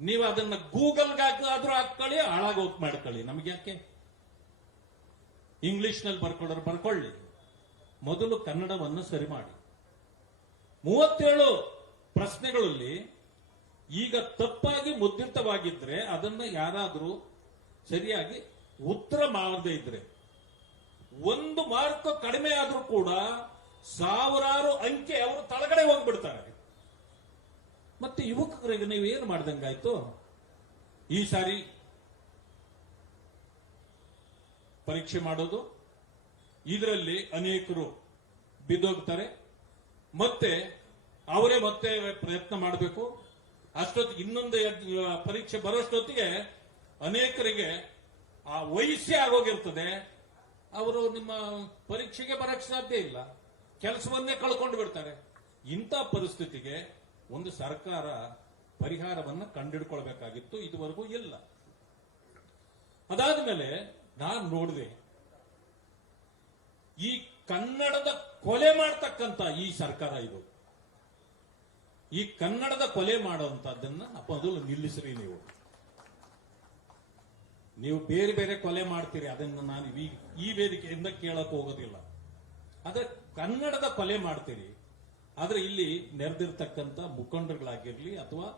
ನೀವು ಅದನ್ನ ಗೂಗಲ್ಗಾದ್ರೂ ಹಾಕೊಳ್ಳಿ, ಹಾಳಾಗೋತ್ ಮಾಡ್ಕೊಳ್ಳಿ, ನಮ್ಗೆ ಯಾಕೆ? ಇಂಗ್ಲಿಷ್ನಲ್ಲಿ ಬರ್ಕೊಳ್ಳೋರು ಬರ್ಕೊಳ್ಳಿ, ಮೊದಲು ಕನ್ನಡವನ್ನು ಸರಿ ಮಾಡಿ. 37 ಪ್ರಶ್ನೆಗಳಲ್ಲಿ ಈಗ ತಪ್ಪಾಗಿ ಮುದ್ರಿತವಾಗಿದ್ರೆ ಅದನ್ನ ಯಾರಾದ್ರೂ ಸರಿಯಾಗಿ ಉತ್ತರ ಮಾಡದೇ ಇದ್ರೆ 1 ಮಾರ್ಕ್ ಕಡಿಮೆ ಆದ್ರೂ ಕೂಡ ಸಾವಿರಾರು ಅಂಕೆ ಅವರು ತಳಗಡೆ ಹೋಗ್ಬಿಡ್ತಾರೆ. ಮತ್ತೆ ಯುವಕರಿಗೆ ನೀವು ಏನು ಮಾಡ್ದಂಗಾಯ್ತು? ಈ ಸಾರಿ ಪರೀಕ್ಷೆ ಮಾಡೋದು, ಇದರಲ್ಲಿ ಅನೇಕರು ಬಿದ್ದೋಗ್ತಾರೆ, ಮತ್ತೆ ಅವರೇ ಮತ್ತೆ ಪ್ರಯತ್ನ ಮಾಡಬೇಕು. ಅಷ್ಟೊತ್ತಿಗೆ ಇನ್ನೊಂದು ಪರೀಕ್ಷೆ ಬರೋಷ್ಟೊತ್ತಿಗೆ ಅನೇಕರಿಗೆ ಆ ವಯಸ್ಸೇ ಆಗೋಗಿರ್ತದೆ. ಅವರು ನಿಮ್ಮ ಪರೀಕ್ಷೆಗೆ ಬರಕ್ಕೆ ಸಾಧ್ಯ ಇಲ್ಲ, ಕೆಲಸವನ್ನೇ ಕಳ್ಕೊಂಡು ಬಿಡ್ತಾರೆ. ಇಂಥ ಪರಿಸ್ಥಿತಿಗೆ ಒಂದು ಸರ್ಕಾರ ಪರಿಹಾರವನ್ನು ಕಂಡುಹಿಡ್ಕೊಳ್ಬೇಕಾಗಿತ್ತು, ಇದುವರೆಗೂ ಇಲ್ಲ. ಅದಾದ ಮೇಲೆ ನಾನು ನೋಡಿದೆ, ಈ ಕನ್ನಡದ ಕೊಲೆ ಮಾಡ್ತಕ್ಕಂಥ ಈ ಸರ್ಕಾರ ಇದು. ಈ ಕನ್ನಡದ ಕೊಲೆ ಮಾಡುವಂತದ್ದನ್ನ ಮೊದಲು ನಿಲ್ಲಿಸ್ರಿ. ನೀವು ಬೇರೆ ಬೇರೆ ಕೊಲೆ ಮಾಡ್ತೀರಿ, ಅದನ್ನ ನಾನು ಈ ವೇದಿಕೆಯಿಂದ ಕೇಳಕ್ ಹೋಗೋದಿಲ್ಲ. ಆದ್ರೆ ಕನ್ನಡದ ಕೊಲೆ ಮಾಡ್ತೀರಿ. ಆದ್ರೆ ಇಲ್ಲಿ ನೆರೆದಿರ್ತಕ್ಕಂಥ ಮುಖಂಡರುಗಳಾಗಿರ್ಲಿ ಅಥವಾ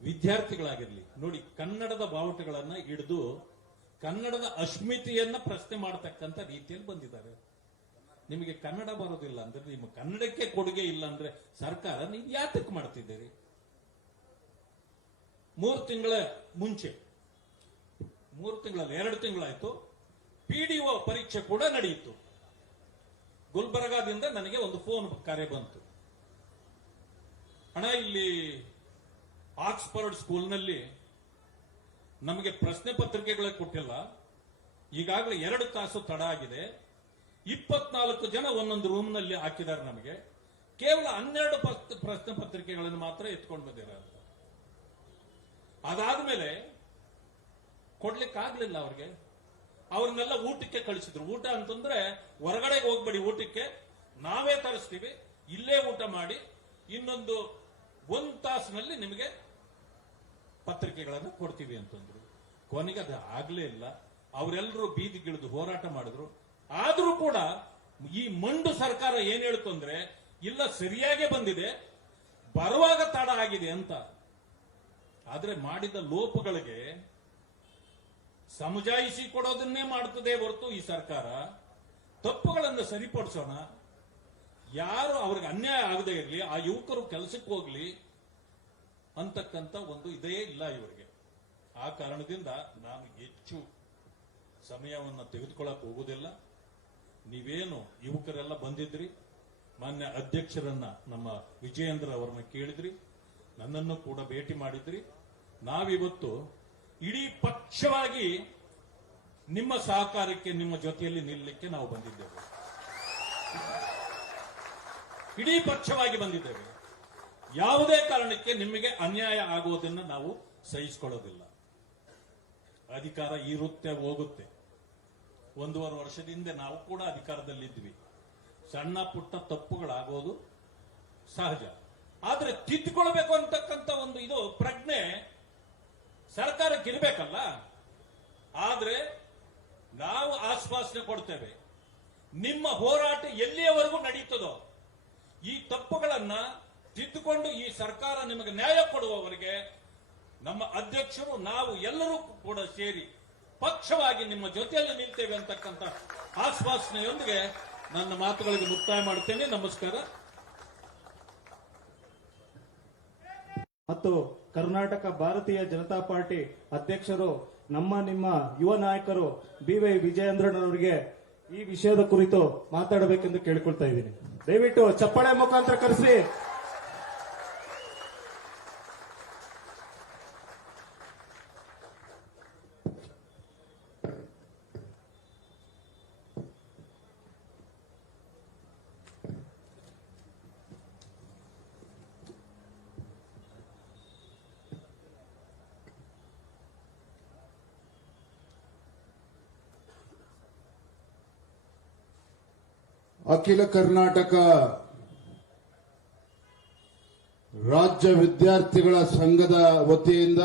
ವಿದ್ಯಾರ್ಥಿಗಳಾಗಿರ್ಲಿ, ನೋಡಿ, ಕನ್ನಡದ ಬಾವುಟಗಳನ್ನ ಹಿಡಿದು ಕನ್ನಡದ ಅಸ್ಮಿತೆಯನ್ನ ಪ್ರಶ್ನೆ ಮಾಡತಕ್ಕಂಥ ರೀತಿಯಲ್ಲಿ ಬಂದಿದ್ದಾರೆ. ನಿಮಗೆ ಕನ್ನಡ ಬರೋದಿಲ್ಲ ಅಂದ್ರೆ, ನಿಮ್ಮ ಕನ್ನಡಕ್ಕೆ ಕೊಡುಗೆ ಇಲ್ಲ ಅಂದ್ರೆ ಸರ್ಕಾರ ನೀವು ಯಾತಕ್ಕೆ ಮಾಡ್ತಿದ್ದೀರಿ? 3 ತಿಂಗಳ ಮುಂಚೆ, 3 ತಿಂಗಳಲ್ಲಿ 2 ತಿಂಗಳಾಯ್ತು, PDO ಪರೀಕ್ಷೆ ಕೂಡ ನಡೆಯಿತು. ಗುಲ್ಬರ್ಗಾದಿಂದ ನನಗೆ ಒಂದು ಫೋನ್ ಕರೆ ಬಂತು. ಅಣ್ಣ, ಇಲ್ಲಿ ಆಕ್ಸ್ಫರ್ಡ್ ಸ್ಕೂಲ್ನಲ್ಲಿ ನಮಗೆ ಪ್ರಶ್ನೆ ಪತ್ರಿಕೆಗಳೇ ಕೊಟ್ಟಿಲ್ಲ, ಈಗಾಗಲೇ 2 ತಾಸು ತಡ ಆಗಿದೆ, 24 ಜನ ಒಂದೊಂದು ರೂಮ್ನಲ್ಲಿ ಹಾಕಿದ್ದಾರೆ, ನಮಗೆ ಕೇವಲ 12 ಪ್ರಶ್ನೆ ಪತ್ರಿಕೆಗಳನ್ನು ಮಾತ್ರ ಎತ್ಕೊಂಡು ಬಂದಿದ್ದಾರೆ ಅಂತ. ಅದಾದ್ಮೇಲೆ ಕೊಡ್ಲಿಕ್ಕಾಗ್ಲಿಲ್ಲ ಅವ್ರಿಗೆ. ಅವ್ರನ್ನೆಲ್ಲ ಊಟಕ್ಕೆ ಕಳಿಸಿದ್ರು. ಊಟ ಅಂತಂದ್ರೆ ಹೊರಗಡೆ ಹೋಗ್ಬೇಡಿ, ಊಟಕ್ಕೆ ನಾವೇ ತರಿಸ್ತೀವಿ, ಇಲ್ಲೇ ಊಟ ಮಾಡಿ, ಇನ್ನೊಂದು 1 ತಾಸಿನಲ್ಲಿ ನಿಮಗೆ ಪತ್ರಿಕೆಗಳನ್ನು ಕೊಡ್ತೀವಿ ಅಂತಂದ್ರು. ಕೊನೆಗೆ ಅದು ಆಗ್ಲೇ ಇಲ್ಲ. ಅವರೆಲ್ಲರೂ ಬೀದಿಗಿಳಿದು ಹೋರಾಟ ಮಾಡಿದ್ರು. ಆದ್ರೂ ಕೂಡ ಈ ಮಂಡು ಸರ್ಕಾರ ಏನ್ ಹೇಳ್ತು ಅಂದ್ರೆ, ಇಲ್ಲ ಸರಿಯಾಗೇ ಬಂದಿದೆ, ಬರುವಾಗ ತಡ ಆಗಿದೆ ಅಂತ. ಆದ್ರೆ ಮಾಡಿದ ಲೋಪಗಳಿಗೆ ಸಮಜಾಯಿಸಿ ಕೊಡೋದನ್ನೇ ಮಾಡ್ತದೆ ಹೊರತು ಈ ಸರ್ಕಾರ ತಪ್ಪುಗಳನ್ನು ಸರಿಪಡಿಸೋಣ, ಯಾರು ಅವ್ರಿಗೆ ಅನ್ಯಾಯ ಆಗದೆ ಇರಲಿ, ಆ ಯುವಕರು ಕೆಲಸಕ್ಕೆ ಹೋಗ್ಲಿ ಅಂತಕ್ಕಂಥ ಒಂದು ಇದೇ ಇಲ್ಲ ಇವರಿಗೆ. ಆ ಕಾರಣದಿಂದ ನಾನು ಹೆಚ್ಚು ಸಮಯವನ್ನು ತೆಗೆದುಕೊಳ್ಳಕ್ ಹೋಗುವುದಿಲ್ಲ. ನೀವೇನು ಯುವಕರೆಲ್ಲ ಬಂದಿದ್ರಿ, ಮಾನ್ಯ ಅಧ್ಯಕ್ಷರನ್ನ ನಮ್ಮ ವಿಜಯೇಂದ್ರ ಅವರನ್ನ ಕೇಳಿದ್ರಿ, ನನ್ನನ್ನು ಕೂಡ ಭೇಟಿ ಮಾಡಿದ್ರಿ. ನಾವಿವತ್ತು ಇಡೀ ಪಕ್ಷವಾಗಿ ನಿಮ್ಮ ಸಹಕಾರಕ್ಕೆ, ನಿಮ್ಮ ಜೊತೆಯಲ್ಲಿ ನಿಲ್ಲಲಿಕ್ಕೆ ನಾವು ಬಂದಿದ್ದೇವೆ. ಇಡೀ ಪಕ್ಷವಾಗಿ ಬಂದಿದ್ದೇವೆ. ಯಾವುದೇ ಕಾರಣಕ್ಕೆ ನಿಮಗೆ ಅನ್ಯಾಯ ಆಗುವುದನ್ನು ನಾವು ಸಹಿಸಿಕೊಳ್ಳೋದಿಲ್ಲ. ಅಧಿಕಾರ ಇರುತ್ತೆ ಹೋಗುತ್ತೆ. 1.5 ವರ್ಷದಿಂದ ನಾವು ಕೂಡ ಅಧಿಕಾರದಲ್ಲಿದ್ವಿ. ಸಣ್ಣ ಪುಟ್ಟ ತಪ್ಪುಗಳಾಗೋದು ಸಹಜ. ಆದ್ರೆ ತಿದ್ದುಕೊಳ್ಬೇಕು ಅಂತಕ್ಕಂಥ ಒಂದು ಇದು ಪ್ರಜ್ಞೆ ಸರ್ಕಾರಕ್ಕೆ ಇರಬೇಕಲ್ಲ. ಆದ್ರೆ ನಾವು ಆಶ್ವಾಸನೆ ಕೊಡ್ತೇವೆ, ನಿಮ್ಮ ಹೋರಾಟ ಎಲ್ಲಿಯವರೆಗೂ ನಡೀತದೋ ಈ ತಪ್ಪುಗಳನ್ನ ತಿದ್ದುಕೊಂಡು ಈ ಸರ್ಕಾರ ನಿಮಗೆ ನ್ಯಾಯ ಕೊಡುವವರೆಗೆ ನಮ್ಮ ಅಧ್ಯಕ್ಷರು, ನಾವು ಎಲ್ಲರೂ ಕೂಡ ಸೇರಿ ಪಕ್ಷವಾಗಿ ನಿಮ್ಮ ಜೊತೆಯಲ್ಲಿ ನಿಲ್ತೇವೆ ಅಂತಕ್ಕಂಥ ಆಶ್ವಾಸನೆಯೊಂದಿಗೆ ನನ್ನ ಮಾತುಗಳಿಗೆ ಮುಕ್ತಾಯ ಮಾಡ್ತೇನೆ. ನಮಸ್ಕಾರ. ಮತ್ತು ಕರ್ನಾಟಕ ಭಾರತೀಯ ಜನತಾ ಪಾರ್ಟಿ ಅಧ್ಯಕ್ಷರು, ನಿಮ್ಮ ಯುವ ನಾಯಕರು BY ವಿಜಯೇಂದ್ರನವರಿಗೆ ಈ ವಿಷಯದ ಕುರಿತು ಮಾತಾಡಬೇಕೆಂದು ಕೇಳಿಕೊಳ್ತಾ ಇದ್ದೀನಿ. ದಯವಿಟ್ಟು ಚಪ್ಪಾಳೆ ಮುಖಾಂತರ ಕರೆಸಿ. ಅಖಿಲ ಕರ್ನಾಟಕ ರಾಜ್ಯ ವಿದ್ಯಾರ್ಥಿಗಳ ಸಂಘದ ವತಿಯಿಂದ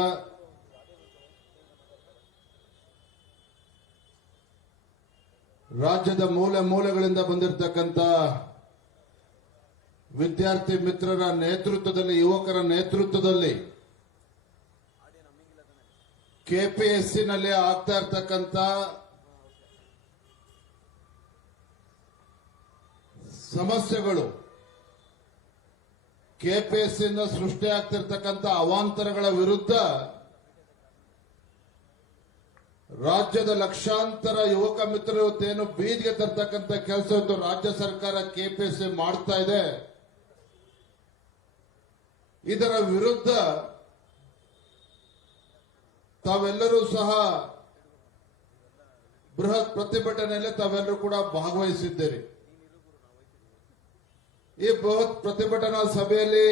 ರಾಜ್ಯದ ಮೂಲೆ ಮೂಲೆಗಳಿಂದ ಬಂದಿರತಕ್ಕಂತ ವಿದ್ಯಾರ್ಥಿ ಮಿತ್ರರ ನೇತೃತ್ವದಲ್ಲಿ, ಯುವಕರ ನೇತೃತ್ವದಲ್ಲಿ ಕೆಪಿಎಸ್ಸಿನಲ್ಲಿ ಆಗ್ತಾ ಇರತಕ್ಕಂತ ಸಮಸ್ಯೆಗಳು, ಕೆಪಿಎಸ್ಸಿಯಿಂದ ಸೃಷ್ಟಿಯಾಗ್ತಿರ್ತಕ್ಕಂಥ ಅವಾಂತರಗಳ ವಿರುದ್ಧ ರಾಜ್ಯದ ಲಕ್ಷಾಂತರ ಯುವಕ ಮಿತ್ರರು ಇವತ್ತೇನು ಬೀದಿಗೆ ತರ್ತಕ್ಕಂಥ ಕೆಲಸ ಇವತ್ತು ರಾಜ್ಯ ಸರ್ಕಾರ ಕೆಪಿಎಸ್ಸಿ ಮಾಡ್ತಾ ಇದೆ. ಇದರ ವಿರುದ್ಧ ತಾವೆಲ್ಲರೂ ಸಹ ಬೃಹತ್ ಪ್ರತಿಭಟನೆಯಲ್ಲಿ ತಾವೆಲ್ಲರೂ ಕೂಡ ಭಾಗವಹಿಸಿದ್ದೀರಿ. ಈ ಬೃಹತ್ ಪ್ರತಿಭಟನಾ ಸಭೆಯಲ್ಲಿ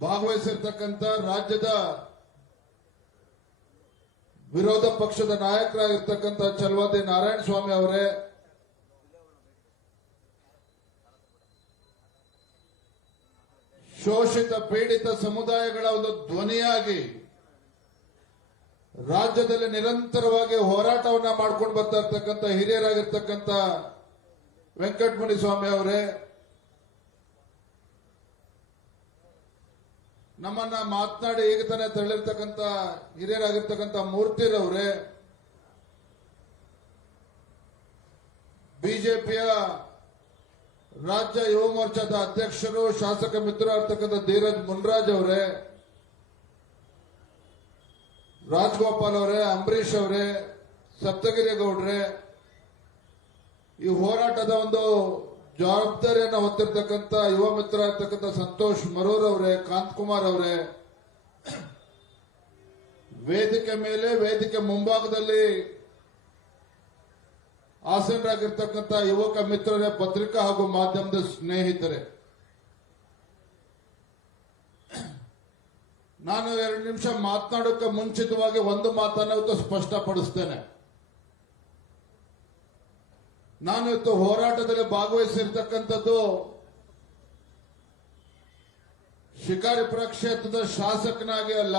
ಭಾಗವಹಿಸಿರ್ತಕ್ಕಂಥ ರಾಜ್ಯದ ವಿರೋಧ ಪಕ್ಷದ ನಾಯಕರಾಗಿರ್ತಕ್ಕಂಥ ಛಲವಾದಿ ನಾರಾಯಣಸ್ವಾಮಿ ಅವರೇ, ಶೋಷಿತ ಪೀಡಿತ ಸಮುದಾಯಗಳ ಒಂದು ಧ್ವನಿಯಾಗಿ ರಾಜ್ಯದಲ್ಲಿ ನಿರಂತರವಾಗಿ ಹೋರಾಟವನ್ನ ಮಾಡ್ಕೊಂಡು ಬರ್ತಾ ಇರ್ತಕ್ಕಂಥ ಹಿರಿಯರಾಗಿರ್ತಕ್ಕಂಥ ವೆಂಕಟಮುನಿ ಸ್ವಾಮಿ ಅವರೇ, ನಮ್ಮನ್ನ ಮಾತನಾಡಿ ಈಗ ತಾನೇ ತಳ್ಳಿರ್ತಕ್ಕಂಥ ಹಿರಿಯರಾಗಿರ್ತಕ್ಕಂಥ ಮೂರ್ತಿರವರೇ, ಬಿಜೆಪಿಯ ರಾಜ್ಯ ಯುವ ಮೋರ್ಚಾದ ಅಧ್ಯಕ್ಷರು, ಶಾಸಕ ಮಿತ್ರರಾಗಿರ್ತಕ್ಕಂಥ ಧೀರಜ್ ಮುನ್ರಾಜ್ ಅವರೇ, ರಾಜಗೋಪಾಲ್ ಅವರೇ, ಅಂಬರೀಶ್ ಅವರೇ, ಸಪ್ತಗಿರಿ ಗೌಡ್ರೆ, ಈ ಹೋರಾಟದ ಒಂದು ಜವಾಬ್ದಾರಿಯನ್ನು ಹೊತ್ತಿರ್ತಕ್ಕಂಥ ಯುವ ಮಿತ್ರ ಇರ್ತಕ್ಕಂಥ ಸಂತೋಷ್ ಮರೂರ್ ಅವರೇ, ಕಾಂತಕುಮಾರ್ ಅವರೇ, ವೇದಿಕೆ ಮೇಲೆ ವೇದಿಕೆ ಮುಂಭಾಗದಲ್ಲಿ ಆಸೀನರಾಗಿರ್ತಕ್ಕಂಥ ಯುವಕ ಮಿತ್ರರೇ, ಪತ್ರಿಕಾ ಹಾಗೂ ಮಾಧ್ಯಮದ ಸ್ನೇಹಿತರೆ, ನಾನು 2 ನಿಮಿಷ ಮಾತನಾಡೋಕೆ ಮುಂಚಿತವಾಗಿ ಒಂದು ಮಾತನ್ನು ಇವತ್ತು ಸ್ಪಷ್ಟಪಡಿಸ್ತೇನೆ. ನಾನು ಇವತ್ತು ಹೋರಾಟದಲ್ಲಿ ಭಾಗವಹಿಸಿರ್ತಕ್ಕಂಥದ್ದು ಶಿಕಾರಿಪುರ ಕ್ಷೇತ್ರದ ಶಾಸಕನಾಗಿ ಅಲ್ಲ,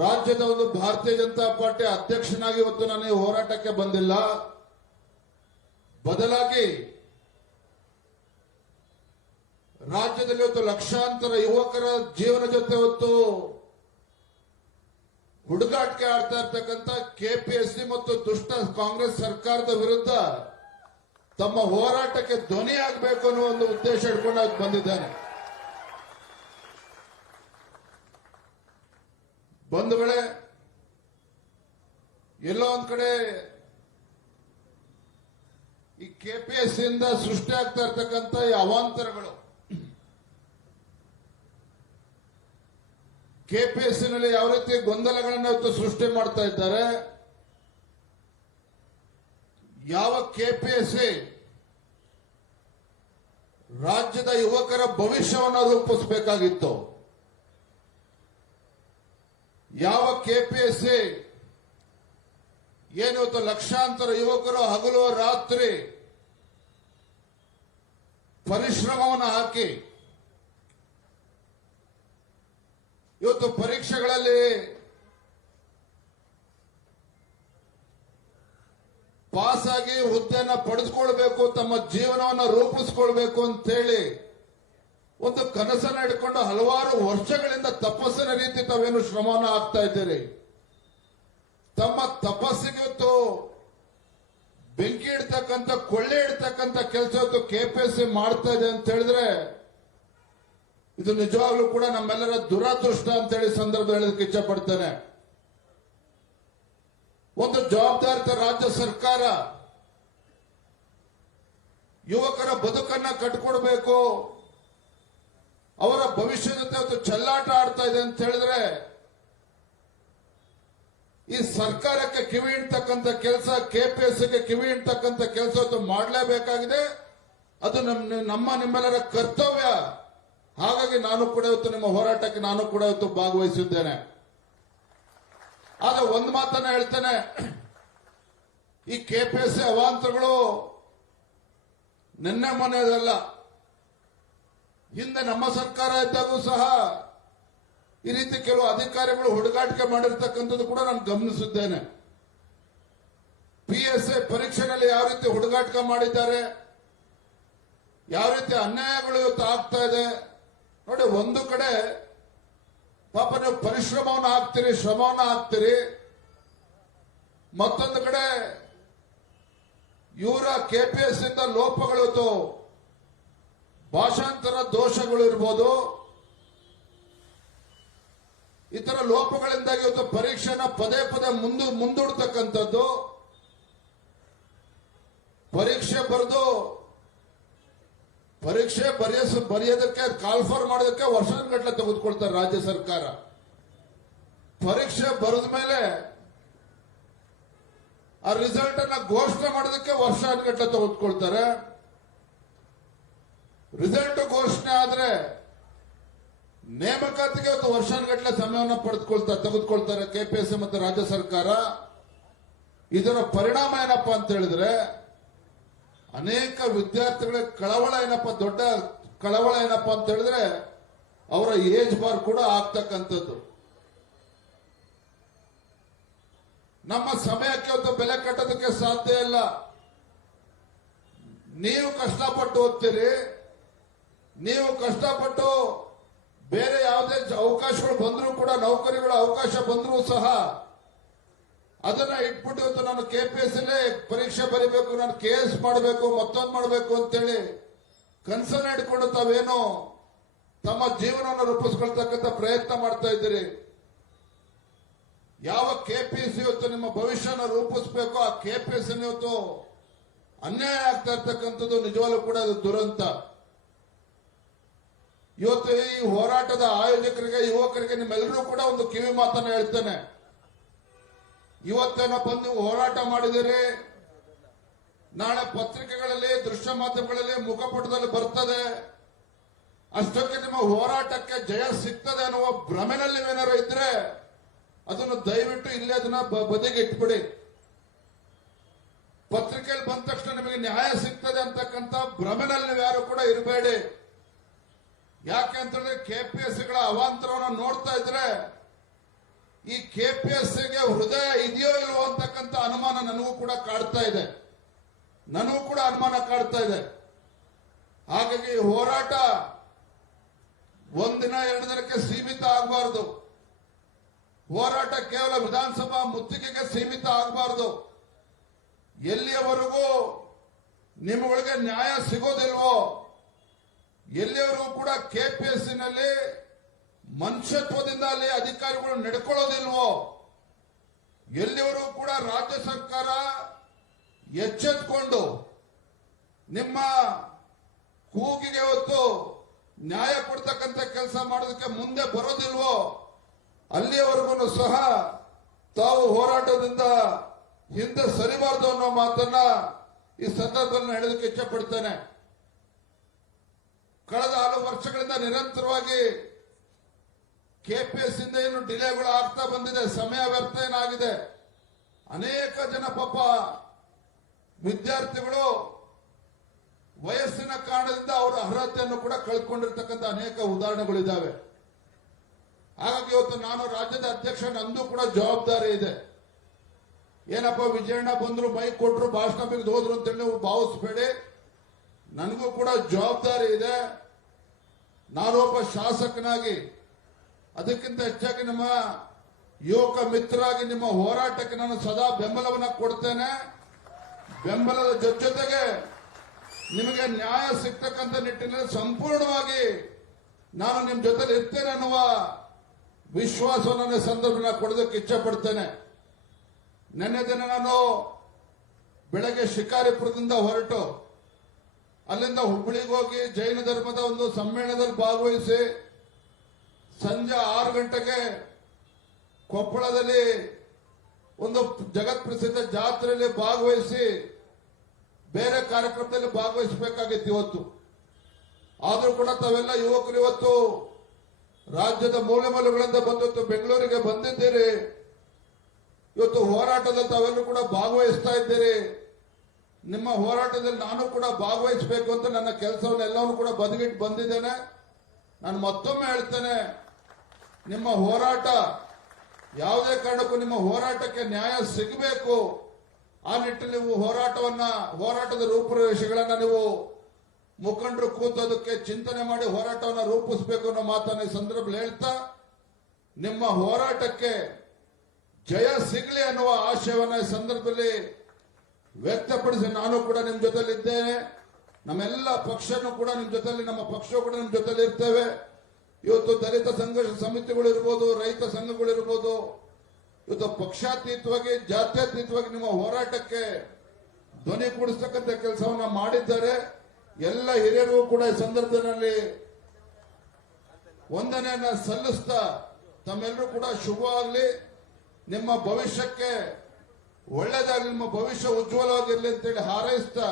ರಾಜ್ಯದ ಒಂದು ಭಾರತೀಯ ಜನತಾ ಪಾರ್ಟಿ ಅಧ್ಯಕ್ಷನಾಗಿ ಇವತ್ತು ನಾನು ಈ ಹೋರಾಟಕ್ಕೆ ಬಂದಿಲ್ಲ. ಬದಲಾಗಿ ರಾಜ್ಯದಲ್ಲಿ ಇವತ್ತು ಲಕ್ಷಾಂತರ ಯುವಕರ ಜೀವನ ಜೊತೆ ಇವತ್ತು ಹುಡುಗಾಟಿಕೆ ಆಡ್ತಾ ಇರ್ತಕ್ಕಂಥ ಕೆಪಿಎಸ್ಸಿ ಮತ್ತು ದುಷ್ಟ ಕಾಂಗ್ರೆಸ್ ಸರ್ಕಾರದ ವಿರುದ್ಧ ತಮ್ಮ ಹೋರಾಟಕ್ಕೆ ಧ್ವನಿಯಾಗಬೇಕು ಅನ್ನೋ ಒಂದು ಉದ್ದೇಶ ಇಟ್ಕೊಂಡು ಬಂದಿದ್ದೇನೆ. ಬಂಧುಗಳೇ, ಎಲ್ಲೋ ಒಂದ್ ಕಡೆ ಈ ಕೆಪಿಎಸ್ಸಿ ಇಂದ ಸೃಷ್ಟಿಯಾಗ್ತಾ ಇರ್ತಕ್ಕಂಥ ಈ ಅವಾಂತರಗಳು, ಕೆಪಿಎಸ್ಸಿನಲ್ಲಿ ಯಾವ ರೀತಿ ಗೊಂದಲಗಳನ್ನು ಇವತ್ತು ಸೃಷ್ಟಿ ಮಾಡ್ತಾ ಇದ್ದಾರೆ, ಯಾವ ಕೆಪಿಎಸ್ಸಿ ರಾಜ್ಯದ ಯುವಕರ ಭವಿಷ್ಯವನ್ನು ರೂಪಿಸಬೇಕಾಗಿತ್ತು, ಯಾವ ಕೆಪಿಎಸ್ಸಿ ಏನಿವತ್ತು ಲಕ್ಷಾಂತರ ಯುವಕರು ಹಗಲು ರಾತ್ರಿ ಪರಿಶ್ರಮವನ್ನು ಹಾಕಿ ಇವತ್ತು ಪರೀಕ್ಷೆಗಳಲ್ಲಿ ಪಾಸ್ ಆಗಿ ಹುದ್ದೆಯನ್ನು ಪಡೆದುಕೊಳ್ಬೇಕು, ತಮ್ಮ ಜೀವನವನ್ನು ರೂಪಿಸ್ಕೊಳ್ಬೇಕು ಅಂತೇಳಿ ಒಂದು ಕನಸನ್ನು ಹಿಡ್ಕೊಂಡು ಹಲವಾರು ವರ್ಷಗಳಿಂದ ತಪಸ್ಸಿನ ರೀತಿ ತಾವೇನು ಶ್ರಮವನ್ನು ಹಾಕ್ತಾ ಇದ್ದೀರಿ. ತಮ್ಮ ತಪಸ್ಸಿಗೆ ಇವತ್ತು ಬೆಂಕಿ ಇಡ್ತಕ್ಕಂಥ, ಕೊಳ್ಳೆ ಇಡ್ತಕ್ಕಂಥ ಕೆಲಸ ಇವತ್ತು ಕೆಪಿಎಸ್ಸಿ ಮಾಡ್ತಾ ಇದೆ ಅಂತ ಹೇಳಿದ್ರೆ ಇದು ನಿಜವಾಗ್ಲೂ ಕೂಡ ನಮ್ಮೆಲ್ಲರ ದುರಾದೃಷ್ಟ ಅಂತೇಳಿ ಸಂದರ್ಭ ಹೇಳೋದಕ್ಕೆ ಇಚ್ಛೆ ಪಡ್ತೇನೆ. ಒಂದು ಜವಾಬ್ದಾರಿತ ರಾಜ್ಯ ಸರ್ಕಾರ ಯುವಕರ ಬದುಕನ್ನ ಕಟ್ಕೊಡ್ಬೇಕು, ಅವರ ಭವಿಷ್ಯದ ಜೊತೆ ಇವತ್ತು ಚೆಲ್ಲಾಟ ಆಡ್ತಾ ಇದೆ ಅಂತ ಹೇಳಿದ್ರೆ ಈ ಸರ್ಕಾರಕ್ಕೆ ಕಿವಿ ಇಡ್ತಕ್ಕಂಥ ಕೆಲಸ, ಕೆಪಿಎಸ್ಸಿಗೆ ಕಿವಿ ಇಡ್ತಕ್ಕಂಥ ಕೆಲಸ ಇವತ್ತು ಮಾಡಲೇಬೇಕಾಗಿದೆ. ಅದು ನಿಮ್ಮೆಲ್ಲರ ಕರ್ತವ್ಯ. ಹಾಗಾಗಿ ನಾನು ಕೂಡ ಇವತ್ತು ನಿಮ್ಮ ಹೋರಾಟಕ್ಕೆ ನಾನು ಕೂಡ ಇವತ್ತು ಭಾಗವಹಿಸಿದ್ದೇನೆ. ಆದ್ರೆ ಒಂದು ಮಾತನ್ನ ಹೇಳ್ತೇನೆ, ಈ ಕೆಪಿಎಸ್ಸಿ ಅವಾಂತರಗಳು ನಿನ್ನೆ ಮೊನ್ನೆದಲ್ಲ. ಹಿಂದೆ ನಮ್ಮ ಸರ್ಕಾರ ಇದ್ದಾಗೂ ಸಹ ಈ ರೀತಿ ಕೆಲವು ಅಧಿಕಾರಿಗಳು ಹುಡುಗಾಟಿಕೆ ಮಾಡಿರ್ತಕ್ಕಂಥದ್ದು ಕೂಡ ನಾನು ಗಮನಿಸಿದ್ದೇನೆ. PSI ಪರೀಕ್ಷೆನಲ್ಲಿ ಯಾವ ರೀತಿ ಹುಡುಗಾಟಿಕೆ ಮಾಡಿದ್ದಾರೆ, ಯಾವ ರೀತಿ ಅನ್ಯಾಯಗಳು ಇವತ್ತು ಆಗ್ತಾ ಇದೆ ನೋಡಿ. ಒಂದು ಕಡೆ ಪಾಪ ನೀವು ಪರಿಶ್ರಮವನ್ನು ಹಾಕ್ತೀರಿ, ಶ್ರಮವನ್ನು ಹಾಕ್ತೀರಿ, ಮತ್ತೊಂದು ಕಡೆ ಇವರ ಕೆಪಿಎಸ್ ಇಂದ ಲೋಪಗಳು, ಭಾಷಾಂತರ ದೋಷಗಳು ಇರ್ಬೋದು, ಇತರ ಲೋಪಗಳಿಂದಾಗಿ ಇವತ್ತು ಪರೀಕ್ಷೆನ ಪದೇ ಪದೇ ಮುಂದೂಡ್ತಕ್ಕಂಥದ್ದು, ಪರೀಕ್ಷೆ ಬರೆಯೋದಕ್ಕೆ ಕಾಲ್ಫರ್ ಮಾಡೋದಕ್ಕೆ ವರ್ಷಗಟ್ಟಲೆ ತೆಗೆದುಕೊಳ್ತಾರೆ ರಾಜ್ಯ ಸರ್ಕಾರ. ಪರೀಕ್ಷೆ ಬರೆದ ಮೇಲೆ ಆ ರಿಸಲ್ಟ್ ಅನ್ನ ಘೋಷಣೆ ಮಾಡೋದಕ್ಕೆ ವರ್ಷಗಟ್ಟಲೆ ತೆಗೆದುಕೊಳ್ತಾರೆ. ರಿಸಲ್ಟ್ ಘೋಷಣೆ ಆದ್ರೆ ನೇಮಕಾತಿಗೆ ಒಂದು ವರ್ಷಗಟ್ಟಲೆ ಸಮಯವನ್ನು ತೆಗೆದುಕೊಳ್ತಾರೆ ಕೆಪಿಎಸ್ಸಿ ಮತ್ತು ರಾಜ್ಯ ಸರ್ಕಾರ. ಇದರ ಪರಿಣಾಮ ಏನಪ್ಪಾ ಅಂತ ಹೇಳಿದ್ರೆ ಅನೇಕ ವಿದ್ಯಾರ್ಥಿಗಳ ದೊಡ್ಡ ಕಳವಳ ಏನಪ್ಪಾ ಅಂತ ಹೇಳಿದ್ರೆ ಅವರ ಏಜ್ ಬಾರ್ ಕೂಡ ಆಗ್ತಕ್ಕಂಥದ್ದು. ನಮ್ಮ ಸಮಯಕ್ಕೆ ಒಂದು ಬೆಲೆ ಕಟ್ಟೋದಕ್ಕೆ ಸಾಧ್ಯ ಇಲ್ಲ. ನೀವು ಕಷ್ಟಪಟ್ಟು ಓದ್ತೀರಿ, ನೀವು ಕಷ್ಟಪಟ್ಟು ಬೇರೆ ಯಾವುದೇ ಅವಕಾಶಗಳು ಬಂದರೂ ಕೂಡ, ನೌಕರಿಗಳ ಅವಕಾಶ ಬಂದರೂ ಸಹ ಅದನ್ನ ಇಟ್ಬಿಟ್ಟು ಇವತ್ತು ನಾನು ಕೆಪಿಎಸ್ಸಿಲೇ ಪರೀಕ್ಷೆ ಬರೀಬೇಕು, ನಾನು KS ಮಾಡಬೇಕು, ಮತ್ತೊಂದು ಮಾಡಬೇಕು ಅಂತೇಳಿ ಕನಸನ್ನ ಇಟ್ಕೊಂಡು ತಾವೇನು ತಮ್ಮ ಜೀವನವನ್ನು ರೂಪಿಸ್ಕೊಳ್ತಕ್ಕಂಥ ಪ್ರಯತ್ನ ಮಾಡ್ತಾ ಇದ್ದೀರಿ. ಯಾವ ಕೆಪಿಎಸ್ಸಿ ಇವತ್ತು ನಿಮ್ಮ ಭವಿಷ್ಯನ ರೂಪಿಸಬೇಕು ಆ ಕೆಪಿಎಸ್ಸಿ ಇವತ್ತು ಅನ್ಯಾಯ ಆಗ್ತಾ ಇರ್ತಕ್ಕಂಥದ್ದು ನಿಜವಾಗ್ಲೂ ಕೂಡ ಅದು ದುರಂತ. ಇವತ್ತು ಈ ಹೋರಾಟದ ಆಯೋಜಕರಿಗೆ, ಯುವಕರಿಗೆ, ನಿಮ್ಮೆಲ್ಲರೂ ಕೂಡ ಒಂದು ಕಿವಿ ಮಾತನ್ನ ಹೇಳ್ತೇನೆ. ಇವತ್ತೇನೋ ಬಂದು ಹೋರಾಟ ಮಾಡಿದಿರಿ, ನಾಳೆ ಪತ್ರಿಕೆಗಳಲ್ಲಿ, ದೃಶ್ಯ ಮಾಧ್ಯಮಗಳಲ್ಲಿ, ಮುಖಪಟದಲ್ಲಿ ಬರ್ತದೆ, ಅಷ್ಟಕ್ಕೆ ನಿಮ್ಮ ಹೋರಾಟಕ್ಕೆ ಜಯ ಸಿಗ್ತದೆ ಅನ್ನುವ ಭ್ರಮೆನಲ್ಲಿ ಏನಾರು ಇದ್ರೆ ಅದನ್ನು ದಯವಿಟ್ಟು ಇಲ್ಲೇ ಅದನ್ನ ಬದಿಗೆ ಇಟ್ಬಿಡಿ. ಪತ್ರಿಕೆಯಲ್ಲಿ ಬಂದ ತಕ್ಷಣ ನಿಮಗೆ ನ್ಯಾಯ ಸಿಗ್ತದೆ ಅಂತಕ್ಕಂಥ ಭ್ರಮೆನಲ್ಲಿ ನೀವು ಯಾರು ಕೂಡ ಇರಬೇಡಿ. ಯಾಕೆ ಅಂತಂದ್ರೆ ಕೆಪಿಎಸ್ಸಿಗಳ ಅವಾಂತರವನ್ನು ನೋಡ್ತಾ ಇದ್ರೆ ಈ ಕೆಪಿಎಸ್ಸಿಗೆ ಹೃದಯ ಇದೆಯೋ ಇಲ್ವೋ ಅಂತಕ್ಕಂಥ ಅನುಮಾನ ನನಗೂ ಕೂಡ ಕಾಡ್ತಾ ಇದೆ. ಹಾಗಾಗಿ ಹೋರಾಟ ಒಂದಿನ ಎರಡು ದಿನಕ್ಕೆ ಸೀಮಿತ ಆಗಬಾರದು. ಹೋರಾಟ ಕೇವಲ ವಿಧಾನಸಭಾ ಮುತ್ತಿಗೆಗೆ ಸೀಮಿತ ಆಗಬಾರದು. ಎಲ್ಲಿಯವರೆಗೂ ನಿಮ್ಮಗಳಿಗೆ ನ್ಯಾಯ ಸಿಗೋದಿಲ್ವೋ, ಎಲ್ಲಿಯವರೆಗೂ ಕೂಡ ಕೆಪಿಎಸ್ಸಿನಲ್ಲಿ ಮನುಷ್ಯತ್ವದಿಂದ ಅಲ್ಲಿ ಅಧಿಕಾರಿಗಳು ನಡ್ಕೊಳ್ಳೋದಿಲ್ವೋ, ಎಲ್ಲಿವರೆಗೂ ಕೂಡ ರಾಜ್ಯ ಸರ್ಕಾರ ಎಚ್ಚೆತ್ತುಕೊಂಡು ನಿಮ್ಮ ಕೂಗಿಗೆ ಹೊತ್ತು ನ್ಯಾಯ ಕೊಡ್ತಕ್ಕಂಥ ಕೆಲಸ ಮಾಡೋದಕ್ಕೆ ಮುಂದೆ ಬರೋದಿಲ್ವೋ, ಅಲ್ಲಿಯವರೆಗೂ ಸಹ ತಾವು ಹೋರಾಟದಿಂದ ಹಿಂದೆ ಸರಿಬಾರದು ಅನ್ನೋ ಮಾತನ್ನ ಈ ಸಂದರ್ಭದಲ್ಲಿ ಹೇಳೋದಕ್ಕೆ ಇಚ್ಛಪಡ್ತೇನೆ. ಕಳೆದ ಹಲವು ವರ್ಷಗಳಿಂದ ನಿರಂತರವಾಗಿ ಕೆಪಿಎಸ್ ಇಂದ ಏನು ಡಿಲೇಗಳು ಆಗ್ತಾ ಬಂದಿದೆ, ಸಮಯ ವ್ಯರ್ಥ ಏನಾಗಿದೆ. ಅನೇಕ ಜನ ಪಾಪ ವಿದ್ಯಾರ್ಥಿಗಳು ವಯಸ್ಸಿನ ಕಾರಣದಿಂದ ಅವರ ಅರ್ಹತೆಯನ್ನು ಕೂಡ ಕಳ್ಕೊಂಡಿರ್ತಕ್ಕಂಥ ಅನೇಕ ಉದಾಹರಣೆಗಳಿದ್ದಾವೆ. ಹಾಗಾಗಿ ಇವತ್ತು ನಾನು ರಾಜ್ಯದ ಅಧ್ಯಕ್ಷ, ನಂದು ಕೂಡ ಜವಾಬ್ದಾರಿ ಇದೆ. ಏನಪ್ಪ ವಿಜಯಣ್ಣ ಬಂದ್ರು, ಮೈಕ್ ಕೊಟ್ರು, ಭಾಷಣ ಬಿಗಿದು ಹೋದ್ರು ಅಂತೇಳಿ ನೀವು ಭಾವಿಸಬೇಡಿ. ನನಗೂ ಕೂಡ ಜವಾಬ್ದಾರಿ ಇದೆ. ನಾನು ಒಬ್ಬ ಶಾಸಕನಾಗಿ, ಅದಕ್ಕಿಂತ ಹೆಚ್ಚಾಗಿ ನಮ್ಮ ಯುವಕ ಮಿತ್ರರಾಗಿ ನಿಮ್ಮ ಹೋರಾಟಕ್ಕೆ ನಾನು ಸದಾ ಬೆಂಬಲವನ್ನು ಕೊಡ್ತೇನೆ. ಬೆಂಬಲದ ಜೊತೆಗೆ ನಿಮಗೆ ನ್ಯಾಯ ಸಿಗ್ತಕ್ಕಂಥ ನಿಟ್ಟಿನಲ್ಲಿ ಸಂಪೂರ್ಣವಾಗಿ ನಾನು ನಿಮ್ಮ ಜೊತೆ ಇರ್ತೇನೆ ಅನ್ನುವ ವಿಶ್ವಾಸವನ್ನು ಸಂದರ್ಭ ಕೊಡೋದಕ್ಕೆ ಇಚ್ಛಪಡ್ತೇನೆ. ನಿನ್ನೆ ದಿನ ನಾನು ಬೆಳಗ್ಗೆ ಶಿಕಾರಿಪುರದಿಂದ ಹೊರಟು ಅಲ್ಲಿಂದ ಹುಬ್ಬಳ್ಳಿಗೆ ಹೋಗಿ ಜೈನ ಧರ್ಮದ ಒಂದು ಸಮ್ಮೇಳನದಲ್ಲಿ ಭಾಗವಹಿಸಿ ಸಂಜೆ 6 ಗಂಟೆಗೆ ಕೊಪ್ಪಳದಲ್ಲಿ ಒಂದು ಜಗತ್ ಪ್ರಸಿದ್ಧ ಜಾತ್ರೆಯಲ್ಲಿ ಭಾಗವಹಿಸಿ ಬೇರೆ ಕಾರ್ಯಕ್ರಮದಲ್ಲಿ ಭಾಗವಹಿಸಬೇಕಾಗಿತ್ತು ಇವತ್ತು. ಆದರೂ ಕೂಡ ತಾವೆಲ್ಲ ಯುವಕರು ಇವತ್ತು ರಾಜ್ಯದ ಮೂಲೆ ಮೂಲೆಗಳಿಂದ ಬಂದು ಬೆಂಗಳೂರಿಗೆ ಬಂದಿದ್ದೀರಿ. ಇವತ್ತು ಹೋರಾಟದಲ್ಲಿ ತಾವೆಲ್ಲರೂ ಕೂಡ ಭಾಗವಹಿಸ್ತಾ ಇದ್ದೀರಿ. ನಿಮ್ಮ ಹೋರಾಟದಲ್ಲಿ ನಾನು ಕೂಡ ಭಾಗವಹಿಸಬೇಕು ಅಂತ ನನ್ನ ಕೆಲಸವನ್ನೆಲ್ಲವನ್ನೂ ಕೂಡ ಬದಿಗಿಟ್ಟು ಬಂದಿದ್ದೇನೆ. ನಾನು ಮತ್ತೊಮ್ಮೆ ಹೇಳ್ತೇನೆ, ನಿಮ್ಮ ಹೋರಾಟ ಯಾವುದೇ ಕಾರಣಕ್ಕೂ ನಿಮ್ಮ ಹೋರಾಟಕ್ಕೆ ನ್ಯಾಯ ಸಿಗಬೇಕು. ಆ ನಿಟ್ಟಿನಲ್ಲಿ ನೀವು ಹೋರಾಟದ ರೂಪುರೇಷೆಗಳನ್ನ ನೀವು ಮುಖಂಡರು ಕೂತೋದಕ್ಕೆ ಚಿಂತನೆ ಮಾಡಿ ಹೋರಾಟವನ್ನು ರೂಪಿಸಬೇಕು ಅನ್ನೋ ಮಾತನ್ನ ಈ ಸಂದರ್ಭದಲ್ಲಿ ಹೇಳ್ತಾ, ನಿಮ್ಮ ಹೋರಾಟಕ್ಕೆ ಜಯ ಸಿಗಲಿ ಅನ್ನುವ ಆಶಯವನ್ನ ಈ ಸಂದರ್ಭದಲ್ಲಿ ವ್ಯಕ್ತಪಡಿಸಿ ನಾನು ಕೂಡ ನಿಮ್ಮ ಜೊತೆಲಿ ಇದ್ದೇನೆ. ನಮ್ಮೆಲ್ಲ ಪಕ್ಷನೂ ಕೂಡ ನಿಮ್ಮ ಜೊತೆಲಿ, ನಮ್ಮ ಪಕ್ಷವೂ ಕೂಡ ನಿಮ್ಮ ಜೊತೆಲಿ ಇರ್ತೇವೆ. ಇವತ್ತು ದಲಿತ ಸಂಘರ್ಷ ಸಮಿತಿಗಳು ಇರ್ಬೋದು, ರೈತ ಸಂಘಗಳು ಇರ್ಬೋದು, ಇವತ್ತು ಪಕ್ಷಾತೀತವಾಗಿ, ಜಾತ್ಯತೀತವಾಗಿ ನಿಮ್ಮ ಹೋರಾಟಕ್ಕೆ ಧ್ವನಿ ಕೂಡಿಸ್ತಕ್ಕಂಥ ಕೆಲಸವನ್ನ ಮಾಡಿದ್ದಾರೆ. ಎಲ್ಲ ಹಿರಿಯರಿಗೂ ಕೂಡ ಈ ಸಂದರ್ಭದಲ್ಲಿ ವಂದನೆಯನ್ನ ಸಲ್ಲಿಸ್ತಾ ತಮ್ಮೆಲ್ಲರೂ ಕೂಡ ಶುಭವಾಗಲಿ, ನಿಮ್ಮ ಭವಿಷ್ಯಕ್ಕೆ ಒಳ್ಳೆಯದಾಗಲಿ, ನಿಮ್ಮ ಭವಿಷ್ಯ ಉಜ್ವಲವಾಗಿರಲಿ ಅಂತೇಳಿ ಹಾರೈಸ್ತಾ,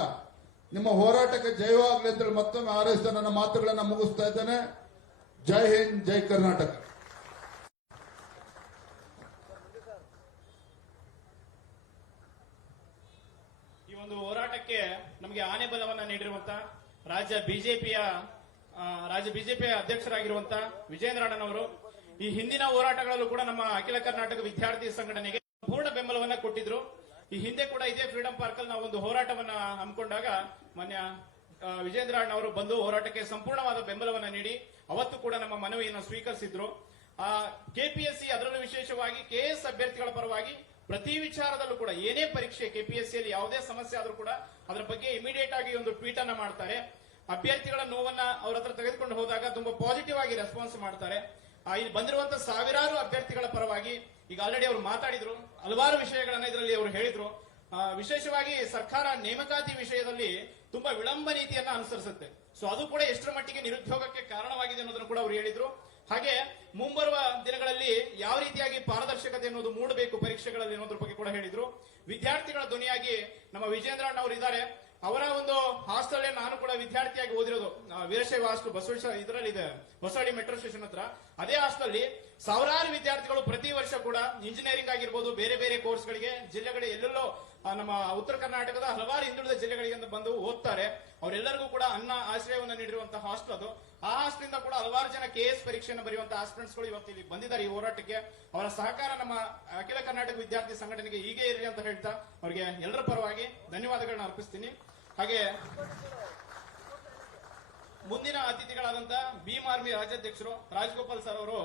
ನಿಮ್ಮ ಹೋರಾಟಕ್ಕೆ ಜಯವಾಗಲಿ ಅಂತೇಳಿ ಮತ್ತೊಮ್ಮೆ ಹಾರೈಸ್ತಾ ನನ್ನ ಮಾತುಗಳನ್ನು ಮುಗಿಸ್ತಾ ಇದ್ದೇನೆ. ಜೈ ಹಿಂದ್, ಜೈ ಕರ್ನಾಟಕ. ಈ ಒಂದು ಹೋರಾಟಕ್ಕೆ ನಮಗೆ ಆನೆ ಬಲವನ್ನ ನೀಡಿರುವಂತ ರಾಜ್ಯ ಬಿಜೆಪಿಯ ಅಧ್ಯಕ್ಷರಾಗಿರುವಂತ ವಿಜೇಂದ್ರಣ್ಣನವರು ಈ ಹಿಂದಿನ ಹೋರಾಟಗಳಲ್ಲೂ ಕೂಡ ನಮ್ಮ ಅಖಿಲ ಕರ್ನಾಟಕ ವಿದ್ಯಾರ್ಥಿ ಸಂಘಟನೆಗೆ ಪೂರ್ಣ ಬೆಂಬಲವನ್ನ ಕೊಟ್ಟಿದ್ರು. ಈ ಹಿಂದೆ ಕೂಡ ಇದೇ ಫ್ರೀಡಂ ಪಾರ್ಕ್ ಅಲ್ಲಿ ನಾವು ಒಂದು ಹೋರಾಟವನ್ನ ಹಮ್ಮಿಕೊಂಡಾಗ ಮಾನ್ಯ ವಿಜೇಂದ್ರ ಅಣ್ಣವರು ಬಂದು ಹೋರಾಟಕ್ಕೆ ಸಂಪೂರ್ಣವಾದ ಬೆಂಬಲವನ್ನ ನೀಡಿ ಅವತ್ತು ಕೂಡ ನಮ್ಮ ಮನವಿಯನ್ನು ಸ್ವೀಕರಿಸಿದ್ರು. ಕೆಪಿಎಸ್ಸಿ ಅದರಲ್ಲೂ ವಿಶೇಷವಾಗಿ ಕೆಎಸ್ ಅಭ್ಯರ್ಥಿಗಳ ಪರವಾಗಿ ಪ್ರತಿ ವಿಚಾರದಲ್ಲೂ ಕೂಡ ಏನೇ ಪರೀಕ್ಷೆ ಕೆಪಿಎಸ್ಸಿಯಲ್ಲಿ ಯಾವುದೇ ಸಮಸ್ಯೆ ಆದ್ರೂ ಕೂಡ ಅದರ ಬಗ್ಗೆ ಇಮಿಡಿಯೇಟ್ ಆಗಿ ಒಂದು ಟ್ವೀಟ್ ಅನ್ನ ಮಾಡ್ತಾರೆ. ಅಭ್ಯರ್ಥಿಗಳ ನೋವನ್ನ ಅವ್ರ ಹತ್ರ ತೆಗೆದುಕೊಂಡು ಹೋದಾಗ ತುಂಬಾ ಪಾಸಿಟಿವ್ ಆಗಿ ರೆಸ್ಪಾನ್ಸ್ ಮಾಡ್ತಾರೆ. ಇಲ್ಲಿ ಬಂದಿರುವಂತಹ ಸಾವಿರಾರು ಅಭ್ಯರ್ಥಿಗಳ ಪರವಾಗಿ ಈಗ ಆಲ್ರೆಡಿ ಅವರು ಮಾತಾಡಿದ್ರು, ಹಲವಾರು ವಿಷಯಗಳನ್ನ ಇದರಲ್ಲಿ ಅವರು ಹೇಳಿದ್ರು. ವಿಶೇಷವಾಗಿ ಸರ್ಕಾರ ನೇಮಕಾತಿ ವಿಷಯದಲ್ಲಿ ತುಂಬಾ ವಿಳಂಬ ನೀತಿಯನ್ನ ಅನುಸರಿಸುತ್ತೆ. ಸೊ ಅದು ಕೂಡ ಎಷ್ಟರ ಮಟ್ಟಿಗೆ ನಿರುದ್ಯೋಗಕ್ಕೆ ಕಾರಣವಾಗಿದೆ ಅನ್ನೋದನ್ನು ಕೂಡ ಅವರು ಹೇಳಿದ್ರು. ಹಾಗೆ ಮುಂಬರುವ ದಿನಗಳಲ್ಲಿ ಯಾವ ರೀತಿಯಾಗಿ ಪಾರದರ್ಶಕತೆ ಅನ್ನೋದು ಮೂಡಬೇಕು ಪರೀಕ್ಷೆಗಳಲ್ಲಿ ಅನ್ನೋದ್ರ ಬಗ್ಗೆ ಕೂಡ ಹೇಳಿದ್ರು. ವಿದ್ಯಾರ್ಥಿಗಳ ಧ್ವನಿಯಾಗಿ ನಮ್ಮ ವಿಜೇಂದ್ರ ಅವರು ಇದ್ದಾರೆ. ಅವರ ಒಂದು ಹಾಸ್ಟೆಲ್ ನಾನು ಕೂಡ ವಿದ್ಯಾರ್ಥಿಯಾಗಿ ಓದಿರೋದು ವೀರಶೈವ ಹಾಸ್ಟೆಲ್ ಬಸವೇಶ್ವರ ಇದರಲ್ಲಿ ಇದೆ, ಹೊಸಳ್ಳಿ ಮೆಟ್ರೋ ಸ್ಟೇಷನ್ ಹತ್ರ. ಅದೇ ಹಾಸ್ಟೆಲ್ ಸಾವಿರಾರು ವಿದ್ಯಾರ್ಥಿಗಳು ಪ್ರತಿ ವರ್ಷ ಕೂಡ ಇಂಜಿನಿಯರಿಂಗ್ ಆಗಿರ್ಬೋದು, ಬೇರೆ ಬೇರೆ ಕೋರ್ಸ್ಗಳಿಗೆ ಜಿಲ್ಲೆಗಳ ಎಲ್ಲೆಲ್ಲೋ ನಮ್ಮ ಉತ್ತರ ಕರ್ನಾಟಕದ ಹಲವಾರು ಹಿಂದುಳಿದ ಜಿಲ್ಲೆಗಳಿಗೆ ಬಂದು ಓದ್ತಾರೆ. ಅವರೆಲ್ಲರಿಗೂ ಕೂಡ ಅನ್ನ ಆಶ್ರಯವನ್ನು ನೀಡಿರುವಂತಹ ಹಾಸ್ಟೆಲ್ ಅದು. ಆ ಹಾಸ್ಟೆಲ್ ಕೂಡ ಹಲವಾರು ಜನ KS ಪರೀಕ್ಷೆಯನ್ನು ಬರೆಯುವಂತಹ ಆಸ್ಪಿರೆಂಟ್ಸ್ಗಳು ಇವತ್ತು ಇಲ್ಲಿ ಬಂದಿದ್ದಾರೆ ಈ ಹೋರಾಟಕ್ಕೆ. ಅವರ ಸಹಕಾರ ನಮ್ಮ ಅಖಿಲ ಕರ್ನಾಟಕ ವಿದ್ಯಾರ್ಥಿ ಸಂಘಟನೆಗೆ ಹೀಗೆ ಇರಲಿ ಅಂತ ಹೇಳ್ತಾ ಅವರಿಗೆ ಎಲ್ಲರ ಪರವಾಗಿ ಧನ್ಯವಾದಗಳನ್ನ ಅರ್ಪಿಸ್ತೀನಿ. ಹಾಗೆ ಮುಂದಿನ ಅತಿಥಿಗಳಾದಂತಹ ಭೀಮ್ ಆರ್ಮಿ ರಾಜ್ಯಾಧ್ಯಕ್ಷರು ರಾಜಗೋಪಾಲ್ ಸರ್ ಅವರು